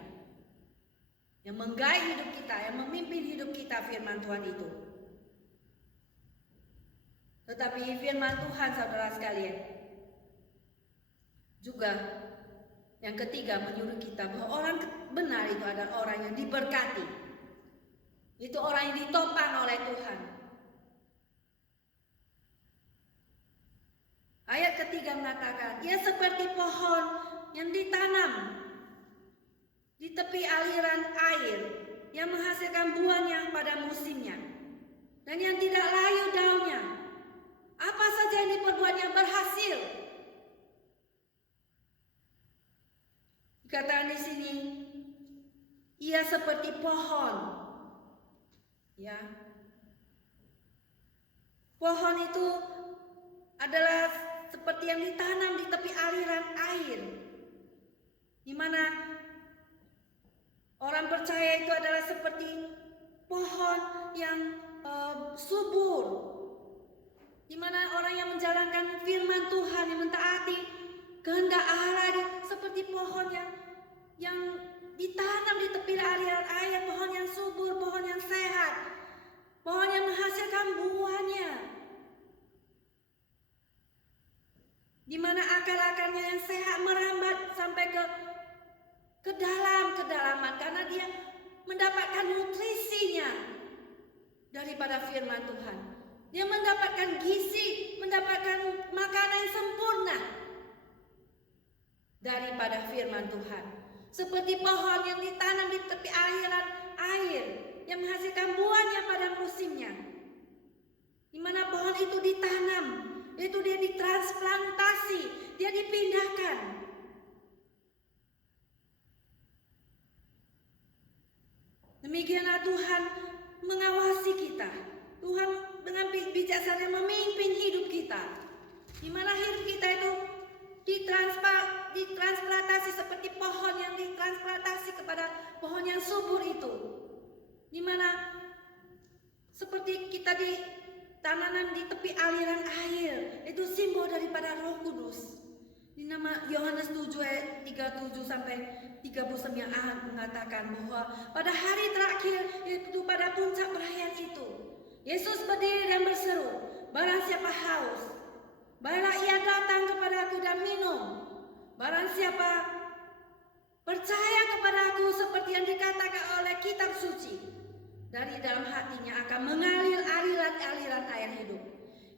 Yang menggait hidup kita, yang memimpin hidup kita, firman Tuhan itu. Tetapi firman Tuhan, saudara sekalian, juga yang ketiga menyuruh kita bahwa orang benar itu adalah orang yang diberkati. Itu orang yang ditopang oleh Tuhan. Ayat ketiga mengatakan, ia seperti pohon yang ditanam di tepi aliran air, yang menghasilkan buahnya pada musimnya, dan yang tidak layu daunnya. Apa saja yang diperbuatnya berhasil. Dikatakan di sini, ia seperti pohon. Ya. Pohon itu adalah seperti yang ditanam di tepi aliran air, di mana orang percaya itu adalah seperti pohon yang subur, di mana orang yang menjalankan firman Tuhan, yang mentaati kehendak Allah, seperti pohon yang ditanam di tepi aliran air, pohon yang subur, pohon yang sehat, pohon yang menghasilkan buahnya, di mana akar-akarnya yang sehat merambat sampai ke dalam kedalaman, karena dia mendapatkan nutrisinya daripada firman Tuhan. Dia mendapatkan gizi, mendapatkan makanan yang sempurna daripada firman Tuhan. Seperti pohon yang ditanam di tepi aliran air, yang menghasilkan buahnya pada musimnya. Di mana pohon itu ditanam, itu dia ditransplantasi, dia dipindahkan. Demikianlah Tuhan mengawasi kita. Tuhan dengan bijaksana memimpin hidup kita, di mana hidup subur itu, di mana seperti kita ditanam di tepi aliran air, itu simbol daripada Roh Kudus. Di nama Yohanes 7 ayat 37 sampai 39 mengatakan bahwa pada hari terakhir, yaitu pada puncak perayaan itu, Yesus berdiri dan berseru, "Barang siapa haus, baiklah ia datang kepadaku dan minum. Barang siapa percaya kepadaku seperti yang dikatakan oleh kitab suci, dari dalam hatinya akan mengalir aliran-aliran air hidup."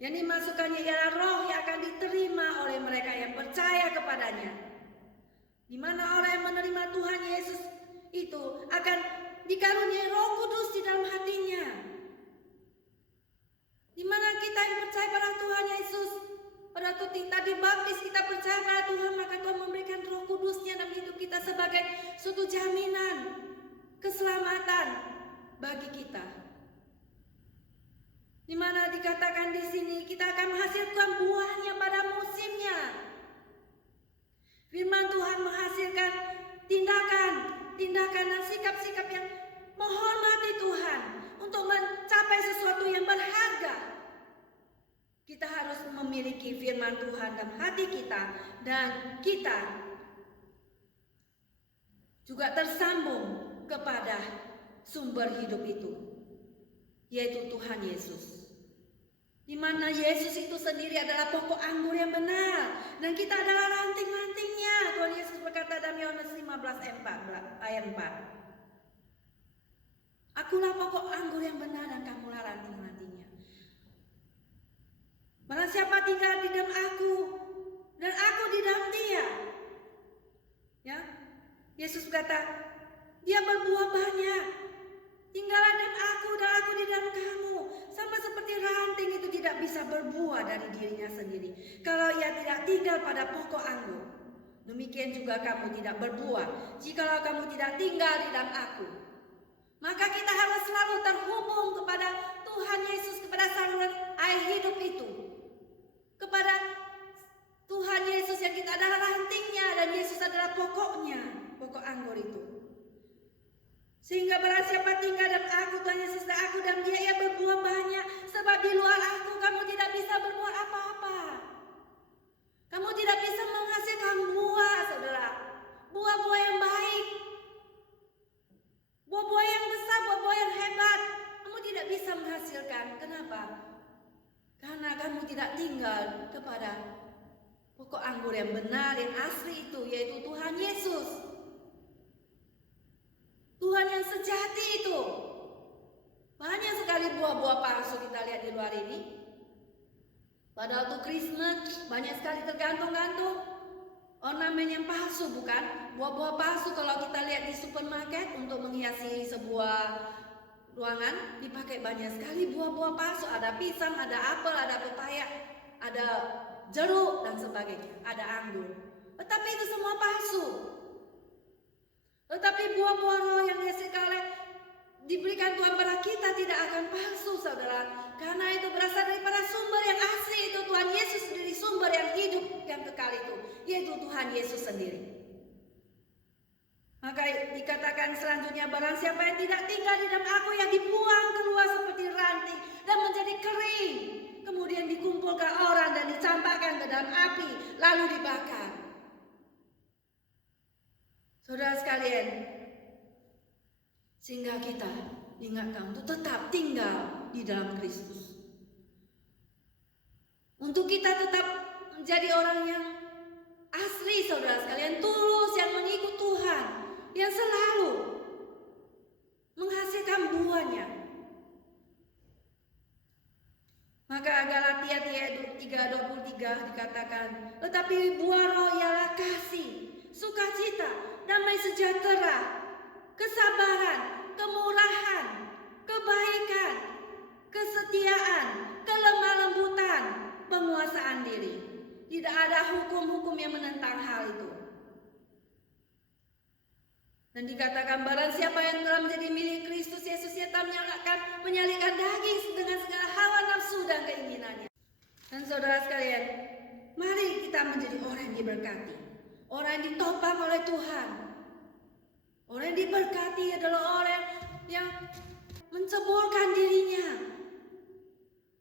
Yang dimasukkannya ialah roh yang akan diterima oleh mereka yang percaya kepadanya. Di mana orang yang menerima Tuhan Yesus itu akan dikaruniai Roh Kudus di dalam hatinya. Di mana kita yang percaya pada Tuhan Yesus, pada kita dibaptis, kita percaya pada Tuhan, maka Tuhan memberikan Roh Kudusnya dalam hidup kita sebagai suatu jaminan keselamatan bagi kita. Di mana dikatakan di sini kita akan menghasilkan buahnya pada musimnya. Firman Tuhan menghasilkan tindakan dan sikap-sikap yang menghormati Tuhan untuk mencapai sesuatu yang berharga. Kita harus memiliki firman Tuhan dalam hati kita, dan kita juga tersambung kepada sumber hidup itu, yaitu Tuhan Yesus. Di mana Yesus itu sendiri adalah pokok anggur yang benar, dan kita adalah ranting-rantingnya. Tuhan Yesus berkata dalam Yohanes 15 ayat 4. "Akulah pokok anggur yang benar dan kamulah ranting-rantingnya. Barang siapa tinggal di dalam aku dan aku di dalam dia." Ya, Yesus berkata, "Dia berbuah banyak. Tinggallah dalam aku dan aku di dalam kamu. Sama seperti ranting itu tidak bisa berbuah dari dirinya sendiri kalau ia tidak tinggal pada pokok anggur. Demikian juga kamu tidak berbuah jikalau kamu tidak tinggal di dalam aku." Maka kita harus selalu terhubung kepada Tuhan Yesus, kepada saluran air hidup itu, kepada Tuhan Yesus yang kita adalah rantingnya dan Yesus adalah pokoknya, pokok anggur itu. Sehingga barang siapa tinggal dalam aku, Tuhan Yesus dan aku dan dia, ia berbuah banyak. Sebab di luar aku kamu tidak bisa berbuat apa-apa. Kamu tidak bisa menghasilkan buah, saudara. Buah-buah yang baik, buah-buah yang besar, buah-buah yang hebat. Kamu tidak bisa menghasilkan. Kenapa? Karena kamu tidak tinggal kepada pokok anggur yang benar, yang asli itu, yaitu Tuhan Yesus. Tuhan yang sejati itu. Banyak sekali buah-buah palsu kita lihat di luar ini. Pada waktu Christmas banyak sekali tergantung-gantung ornamen yang palsu, bukan? Buah-buah palsu kalau kita lihat di supermarket untuk menghiasi sebuah ruangan, dipakai banyak sekali buah-buah palsu. Ada pisang, ada apel, ada pepaya, ada jeruk dan sebagainya, ada anggur. Tetapi itu semua palsu. Tetapi buah-buah roh yang diberikan Tuhan pada kita tidak akan palsu, saudara. Karena itu berasal daripada sumber yang asli, itu Tuhan Yesus sendiri, sumber yang hidup yang kekal itu, yaitu Tuhan Yesus sendiri. Maka dikatakan selanjutnya, barang siapa yang tidak tinggal di dalam aku, yang dibuang keluar seperti ranting dan menjadi kering, kemudian dikumpulkan orang dan dicampakkan ke dalam api, lalu dibakar. Saudara sekalian, sehingga kita diingatkan untuk tetap tinggal di dalam Kristus. Untuk kita tetap menjadi orang yang asli, saudara sekalian, tulus, yang mengikut Tuhan, yang selalu menghasilkan buahnya. Maka Galatia 3:23 dikatakan, tetapi buah roh ialah kasih, sukacita, damai sejahtera, kesabaran, kemurahan, kebaikan, kesetiaan, kelemah lembutan, penguasaan diri. Tidak ada hukum-hukum yang menentang hal itu. Dan dikatakan barang siapa yang telah menjadi milik Kristus Yesus, ia telah menyalihkan daging dengan segala hawa nafsu dan keinginannya. Dan saudara sekalian, mari kita menjadi orang yang diberkati, orang yang ditopang oleh Tuhan. Orang yang diberkati adalah orang yang menceburkan dirinya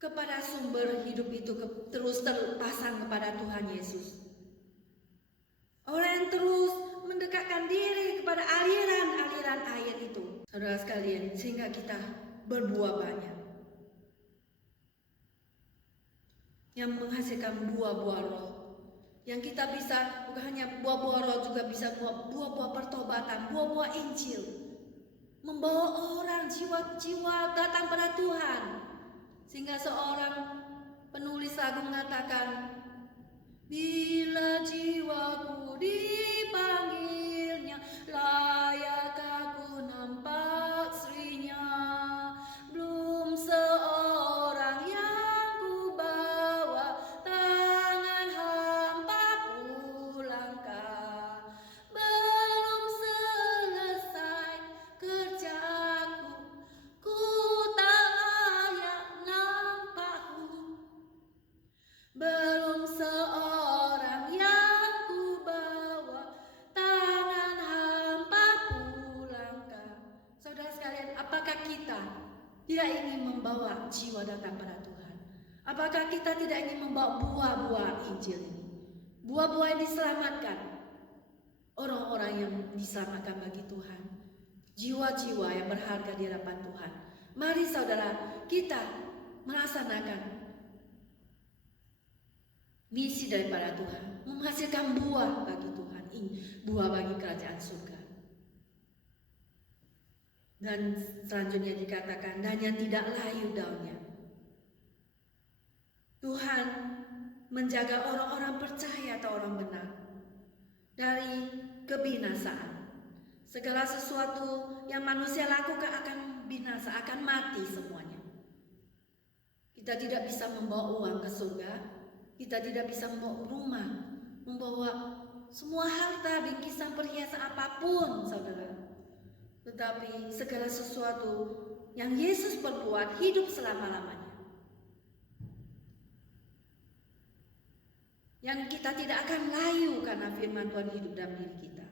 kepada sumber hidup itu, terus terpasang kepada Tuhan Yesus. Orang yang terus mendekatkan diri kepada aliran-aliran air itu, saudara sekalian, sehingga kita berbuah banyak, yang menghasilkan buah-buah roh. Yang kita bisa bukan hanya buah-buah roh, juga bisa buah-buah pertobatan, buah-buah Injil, membawa orang jiwa-jiwa datang pada Tuhan. Sehingga seorang penulis lagu mengatakan, bila jiwaku dipanggilnya, layak aku nampak serinya. Belum seorang yang ku bawa, tangan hampa pulangkah. Belum selesai kerjaku, ku tak layak nampakku. Belum seorang yang ku bawa, tangan hampa pulangkah. Saudara sekalian, apakah kita tidak ingin membawa jiwa datang pada Tuhan? Apakah kita tidak ingin membawa buah-buah Injil ini? Buah-buah yang diselamatkan, orang-orang yang diselamatkan bagi Tuhan, jiwa-jiwa yang berharga di hadapan Tuhan. Mari saudara, kita melaksanakan misi daripada Tuhan, menghasilkan buah bagi Tuhan, buah bagi kerajaan surga. Dan selanjutnya dikatakan, dan yang tidak layu daunnya. Tuhan menjaga orang-orang percaya atau orang benar dari kebinasaan. Segala sesuatu yang manusia lakukan akan binasa, akan mati semuanya. Kita tidak bisa membawa uang ke surga, kita tidak bisa membawa rumah, membawa semua harta, bingkisan, perhiasan apapun, saudara. Tetapi segala sesuatu yang Yesus perbuat hidup selama-lamanya. Yang kita tidak akan layu karena firman Tuhan hidup dalam diri kita.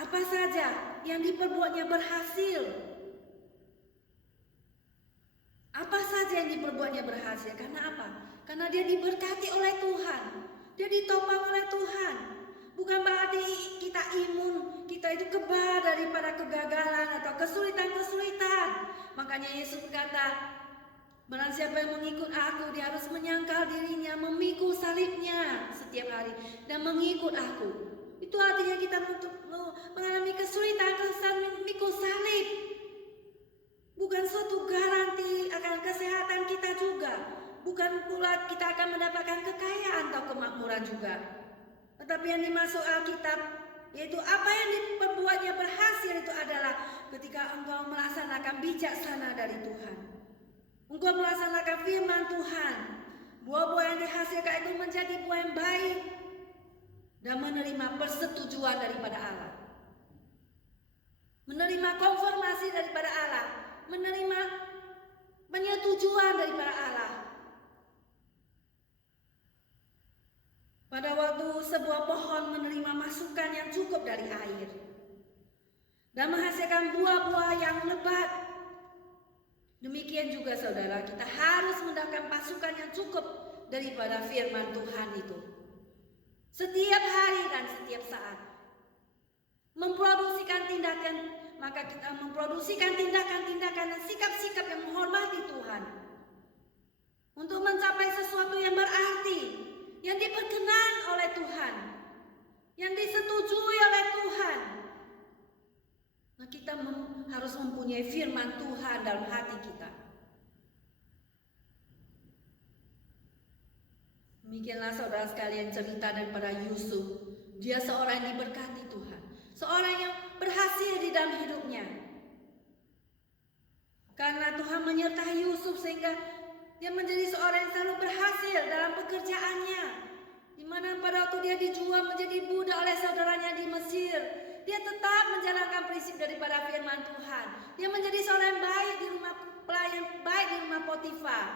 Apa saja yang diperbuatnya berhasil. Apa saja yang diperbuatnya berhasil. Karena apa? Karena dia diberkati oleh Tuhan. Dia ditopang oleh Tuhan. Bukan berarti kita imun, kita itu kebal daripada kegagalan atau kesulitan-kesulitan. Makanya Yesus berkata, barang siapa yang mengikut aku, dia harus menyangkal dirinya, memikul salibnya setiap hari dan mengikut aku. Itu artinya kita untuk mengalami kesulitan, memikul salib. Bukan suatu garansi akan kesehatan kita juga. Bukan pula kita akan mendapatkan kekayaan atau kemakmuran juga. Tetapi yang dimaksud Alkitab, yaitu apa yang diperbuatnya berhasil, itu adalah ketika engkau melaksanakan bijaksana dari Tuhan. Engkau melaksanakan firman Tuhan. Buah-buah yang dihasilkan itu menjadi buah yang baik dan menerima persetujuan daripada Allah. Menerima konfirmasi daripada Allah, menerima penyetujuan daripada Allah. Pada waktu sebuah pohon menerima masukan yang cukup dari air dan menghasilkan buah-buah yang lebat, demikian juga saudara, kita harus mendapatkan pasukan yang cukup daripada firman Tuhan itu. Setiap hari dan setiap saat memproduksikan tindakan, maka kita memproduksikan tindakan-tindakan dan sikap-sikap yang menghormati Tuhan untuk mencapai sesuatu yang berarti, yang diperkenan oleh Tuhan, yang disetujui oleh Tuhan. Nah, kita harus mempunyai firman Tuhan dalam hati kita. Demikianlah saudara sekalian cerita daripada Yusuf. Dia seorang yang diberkati Tuhan, seorang yang berhasil di dalam hidupnya. Karena Tuhan menyertai Yusuf sehingga dia menjadi seorang yang selalu berhasil dalam pekerjaannya. Di mana pada waktu dia dijual menjadi budak oleh saudaranya di Mesir, dia tetap menjalankan prinsip daripada firman Tuhan. Dia menjadi seorang yang baik di rumah pelayan, baik di rumah Potifar.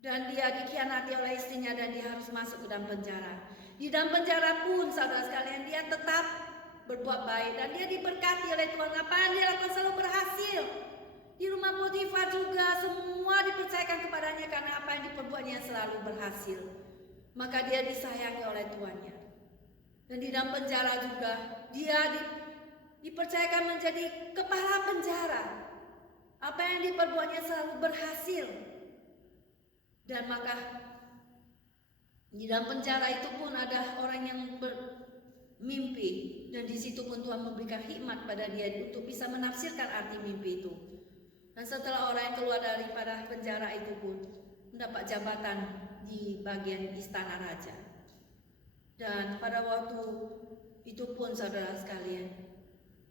Dan dia dikhianati oleh istrinya dan dia harus masuk ke dalam penjara. Di dalam penjara pun saudara sekalian dia tetap berbuat baik dan dia diberkati oleh Tuhan. Apa yang dia lakukan selalu berhasil. Di rumah Potifar juga semua dipercayakan kepadanya karena apa yang diperbuatnya selalu berhasil. Maka dia disayangi oleh tuannya. Dan di dalam penjara juga dia dipercayakan menjadi kepala penjara. Apa yang diperbuatnya selalu berhasil. Dan maka di dalam penjara itu pun ada orang yang bermimpi. Dan di situ pun Tuhan memberikan hikmat pada dia untuk bisa menafsirkan arti mimpi itu. Dan setelah orang yang keluar daripada penjara itu pun mendapat jabatan di bagian istana raja. Dan pada waktu itu pun saudara sekalian,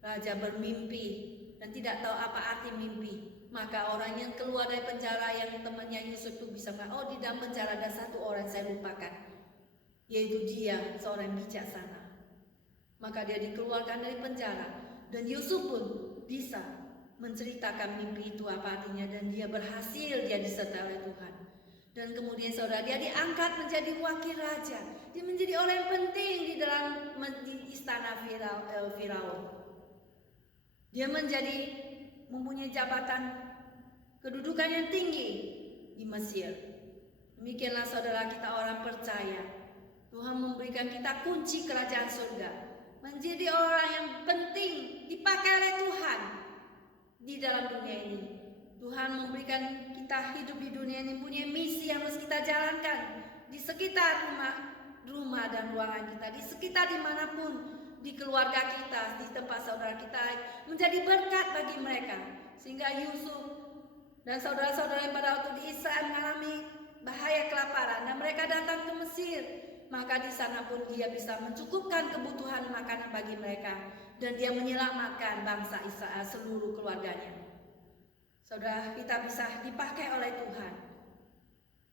raja bermimpi dan tidak tahu apa arti mimpi. Maka orang yang keluar dari penjara yang temannya Yusuf itu bisa mengatakan, oh di dalam penjara ada satu orang saya lupakan, yaitu dia seorang bijaksana. Maka dia dikeluarkan dari penjara dan Yusuf pun bisa menceritakan mimpi itu apa artinya dan dia berhasil, dia disertai oleh Tuhan. Dan kemudian saudara, dia diangkat menjadi wakil raja. Dia menjadi orang yang penting di dalam istana Firaun. Dia mempunyai jabatan kedudukan yang tinggi di Mesir. Demikianlah saudara, kita orang percaya. Tuhan memberikan kita kunci kerajaan surga. Menjadi orang yang penting dipakai oleh Tuhan di dalam dunia ini. Tuhan memberikan kita hidup di dunia ini punya misi yang harus kita jalankan di sekitar rumah dan ruangan kita, di sekitar dimanapun, di keluarga kita, di tempat saudara kita, menjadi berkat bagi mereka. Sehingga Yusuf dan saudara-saudara yang pada waktu di Israel mengalami bahaya kelaparan dan mereka datang ke Mesir, maka di sana pun dia bisa mencukupkan kebutuhan makanan bagi mereka dan dia menyelamatkan bangsa Israel seluruh keluarganya. Saudara, kita bisa dipakai oleh Tuhan.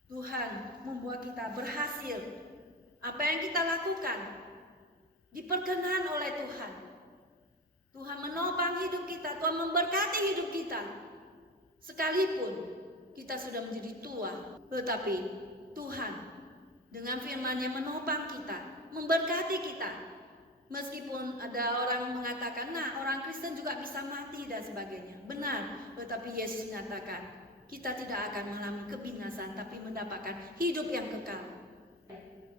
Tuhan membuat kita berhasil. Apa yang kita lakukan diperkenan oleh Tuhan. Tuhan menopang hidup kita, Tuhan memberkati hidup kita. Sekalipun kita sudah menjadi tua, tetapi Tuhan dengan firman-Nya menopang kita, memberkati kita. Meskipun ada orang mengatakan, nah orang Kristen juga bisa mati dan sebagainya. Benar, tetapi Yesus mengatakan, kita tidak akan mengalami kebinasan, tapi mendapatkan hidup yang kekal.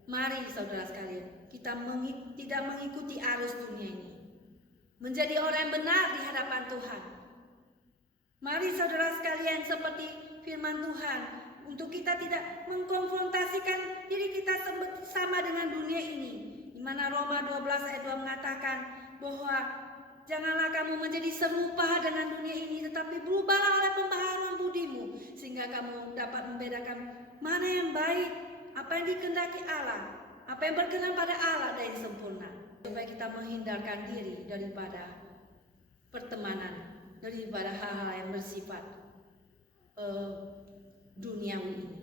Mari saudara sekalian, kita tidak mengikuti arus dunia ini. Menjadi orang yang benar di hadapan Tuhan. Mari saudara sekalian, seperti firman Tuhan, untuk kita tidak mengkonfrontasikan diri kita sama dengan dunia ini. Di mana Roma 12 ayat 2 mengatakan bahwa janganlah kamu menjadi serupa dengan dunia ini, tetapi berubahlah oleh pembaharuan budimu, sehingga kamu dapat membedakan mana yang baik, apa yang dikehendaki Allah, apa yang berkenan pada Allah dan yang sempurna. Supaya kita menghindarkan diri daripada pertemanan, daripada hal-hal yang bersifat duniawi ini.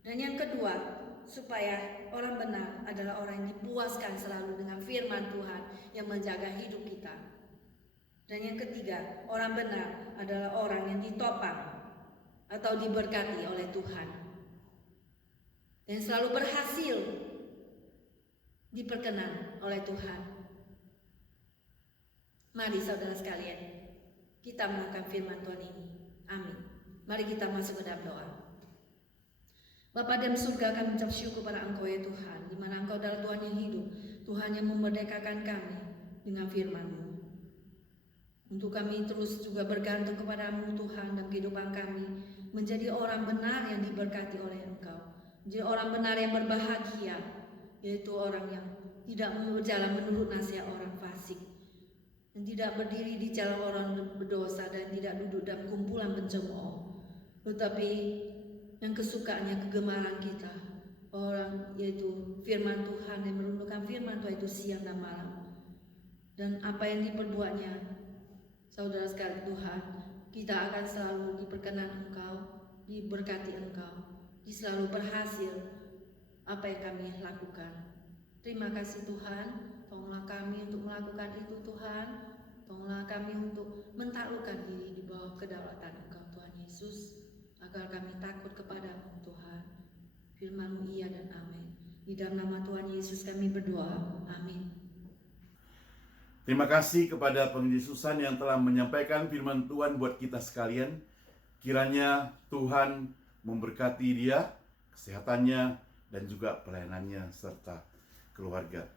Dan yang kedua, supaya orang benar adalah orang yang dipuaskan selalu dengan firman Tuhan yang menjaga hidup kita. Dan yang ketiga, orang benar adalah orang yang ditopang atau diberkati oleh Tuhan dan selalu berhasil diperkenan oleh Tuhan. Mari saudara sekalian, kita melakukan firman Tuhan ini. Amin. Mari kita masuk ke dalam doa. Bapa dalam surga, kami mengucap syukur pada Engkau ya Tuhan, di mana Engkau adalah Tuhan yang hidup, Tuhan yang memerdekakan kami dengan firman-Mu. Untuk kami terus juga bergantung kepada-Mu Tuhan dalam kehidupan kami, menjadi orang benar yang diberkati oleh Engkau, menjadi orang benar yang berbahagia, yaitu orang yang tidak berjalan menurut nasihat orang fasik, dan tidak berdiri di jalan orang berdosa, dan tidak duduk dalam kumpulan pencemooh, tetapi yang kesukaannya, kegemaran kita, orang yaitu firman Tuhan, yang merenungkan firman Tuhan itu siang dan malam. Dan apa yang diperbuatnya, saudara sekalian Tuhan, kita akan selalu diperkenan Engkau, diberkati Engkau, selalu berhasil apa yang kami lakukan. Terima kasih Tuhan, tolonglah kami untuk melakukan itu Tuhan, tolonglah kami untuk mentaklukkan diri di bawah kedaulatan Engkau Tuhan Yesus, agar kami takut kepada-Mu Tuhan. Firman-Mu iya dan amin. Di dalam nama Tuhan Yesus kami berdoa. Amin. Terima kasih kepada Penginjil Susan yang telah menyampaikan firman Tuhan buat kita sekalian. Kiranya Tuhan memberkati dia, kesehatannya, dan juga pelayanannya serta keluarga.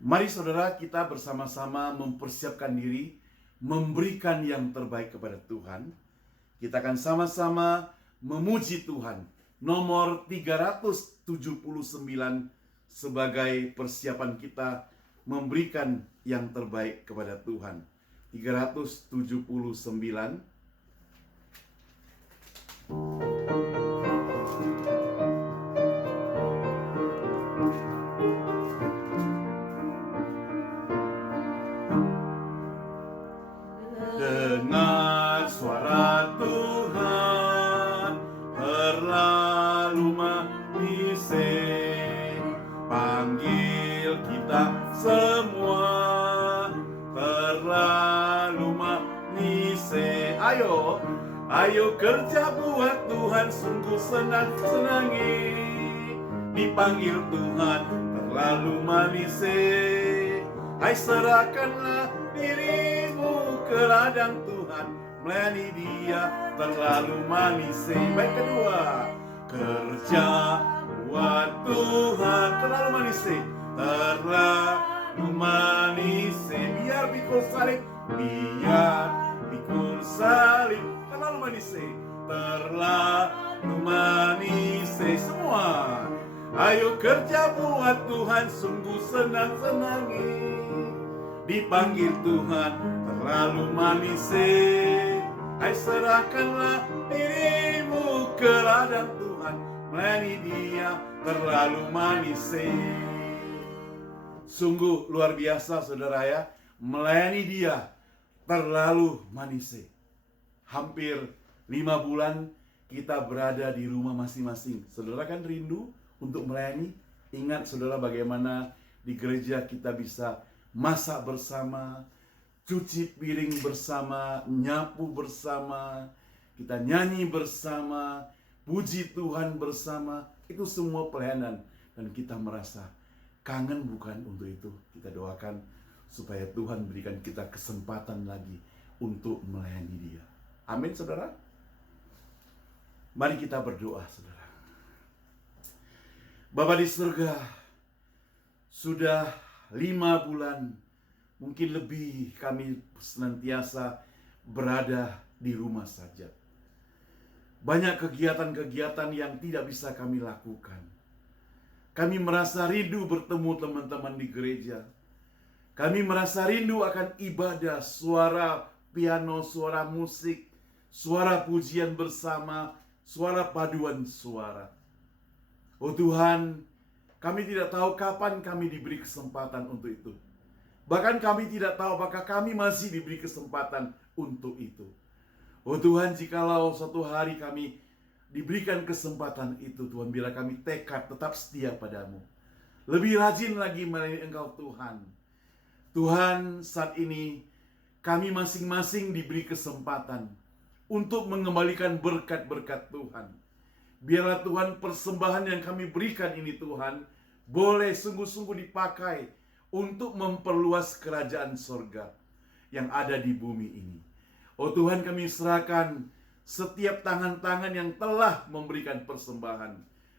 Mari saudara, kita bersama-sama mempersiapkan diri, memberikan yang terbaik kepada Tuhan. Kita akan sama-sama memuji Tuhan. Nomor 379 sebagai persiapan kita memberikan yang terbaik kepada Tuhan. 379. Dengar suara Tuhan, berlalu manisih, panggil kita semua, terlalu manisih. Ayo kerja buat Tuhan, sungguh senang-senangi, dipanggil Tuhan, terlalu manisih. Hai, serahkanlah dirimu ke ladang Tuhan, melayani Dia, terlalu manisih. Baik, kedua, kerja buat Tuhan, terlalu manisih, terlalu manisih. Biar pikul salib, terlalu manisih, terlalu manisih. Semua, ayo kerja buat Tuhan, sungguh senang-senangi, dipanggil Tuhan, terlalu manisih. Hai, serahkanlah dirimu ke ladang Tuhan, melayani Dia, terlalu manisih. Sungguh luar biasa saudara ya, melayani Dia, terlalu manisih. Hampir 5 bulan kita berada di rumah masing-masing. Saudara kan rindu untuk melayani? Ingat saudara bagaimana di gereja kita bisa masak bersama, cuci piring bersama, nyapu bersama, kita nyanyi bersama, puji Tuhan bersama. Itu semua pelayanan, dan kita merasa kangen bukan untuk itu. Kita doakan supaya Tuhan berikan kita kesempatan lagi untuk melayani Dia. Amin saudara. Mari kita berdoa saudara. Bapa di surga, sudah 5 bulan, mungkin lebih, kami senantiasa berada di rumah saja. Banyak kegiatan-kegiatan yang tidak bisa kami lakukan. Kami merasa rindu bertemu teman-teman di gereja. Kami merasa rindu akan ibadah, suara piano, suara musik, suara pujian bersama, suara paduan suara. Oh Tuhan, kami tidak tahu kapan kami diberi kesempatan untuk itu. Bahkan kami tidak tahu apakah kami masih diberi kesempatan untuk itu. Oh Tuhan, jikalau suatu hari kami diberikan kesempatan itu, Tuhan, bila kami tekad tetap setia padamu, lebih rajin lagi melayani Engkau Tuhan. Tuhan, saat ini kami masing-masing diberi kesempatan untuk mengembalikan berkat-berkat Tuhan. Biarlah Tuhan, persembahan yang kami berikan ini Tuhan, boleh sungguh-sungguh dipakai untuk memperluas kerajaan sorga yang ada di bumi ini. Oh Tuhan, kami serahkan setiap tangan-tangan yang telah memberikan persembahan.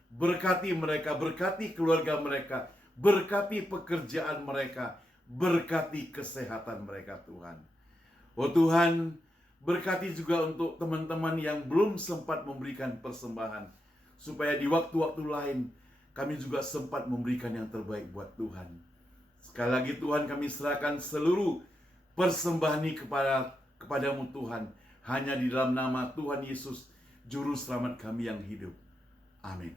Berkati mereka, berkati keluarga mereka, berkati pekerjaan mereka, berkati kesehatan mereka Tuhan. Oh Tuhan, berkati juga untuk teman-teman yang belum sempat memberikan persembahan, supaya di waktu-waktu lain kami juga sempat memberikan yang terbaik buat Tuhan. Sekali lagi Tuhan, kami serahkan seluruh persembahan ini kepadamu Tuhan, hanya di dalam nama Tuhan Yesus, Juru Selamat kami yang hidup. Amin.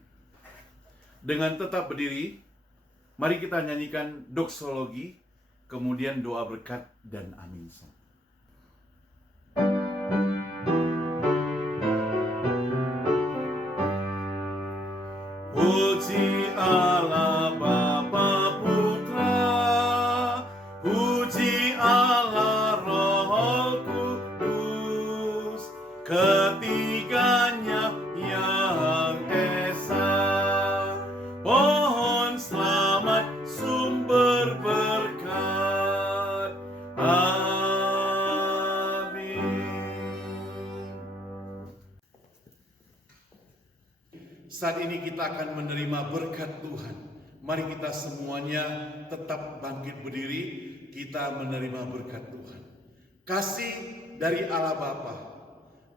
Dengan tetap berdiri, mari kita nyanyikan doksologi, kemudian doa berkat dan amin. Puji Allah Bapa Putra, puji Allah Roh Kudus, ketiganya yang esa. Pohon selamat, sumber berkat, saat ini kita akan menerima berkat Tuhan. Mari kita semuanya tetap bangkit berdiri, kita menerima berkat Tuhan. Kasih dari Allah Bapa,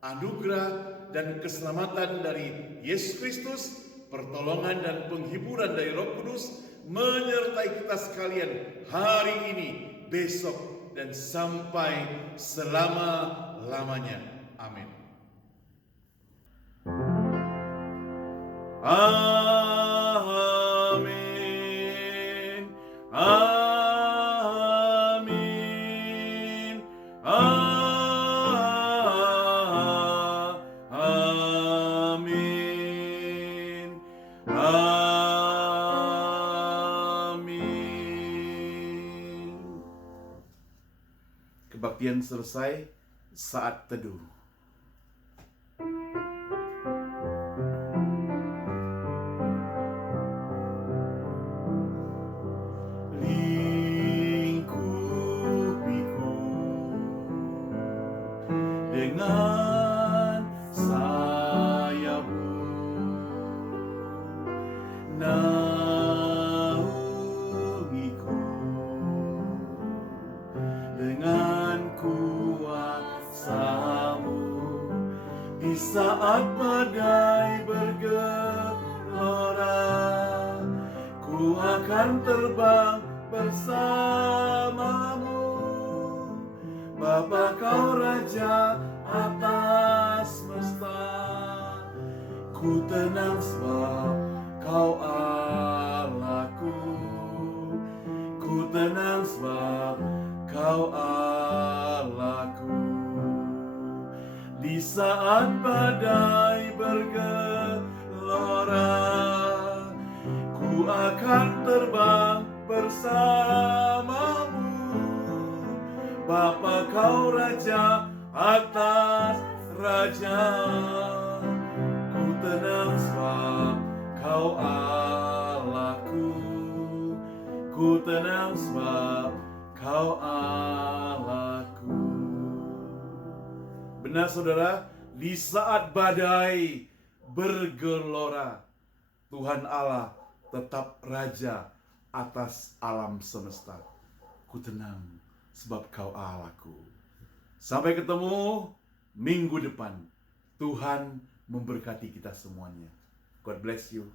anugerah dan keselamatan dari Yesus Kristus, pertolongan dan penghiburan dari Roh Kudus menyertai kita sekalian hari ini, besok, dan sampai selama-lamanya. Amin. Amin. Amin. Amin. Amin. Kebaktian selesai, saat teduh. Lingkupiku dengan sayapmu, naungiku dengan kuasa-Mu. Di saat badai bergelora, ku akan terbang bersama-Mu. Bapa, Kau Raja atas semesta, ku tenang sebab Kau Allahku. Ku tenang sebab Kau Allahku. Di saat badai bergelora, ku akan terbang bersama-Mu. Bapa, Kau Raja atas raja, ku tenang sebab Kau Allahku. Ku tenang sebab Kau Allahku. Benar saudara, di saat badai bergelora, Tuhan Allah tetap raja atas alam semesta. Ku tenang sebab Kau Allahku. Sampai ketemu minggu depan. Tuhan memberkati kita semuanya. God bless you.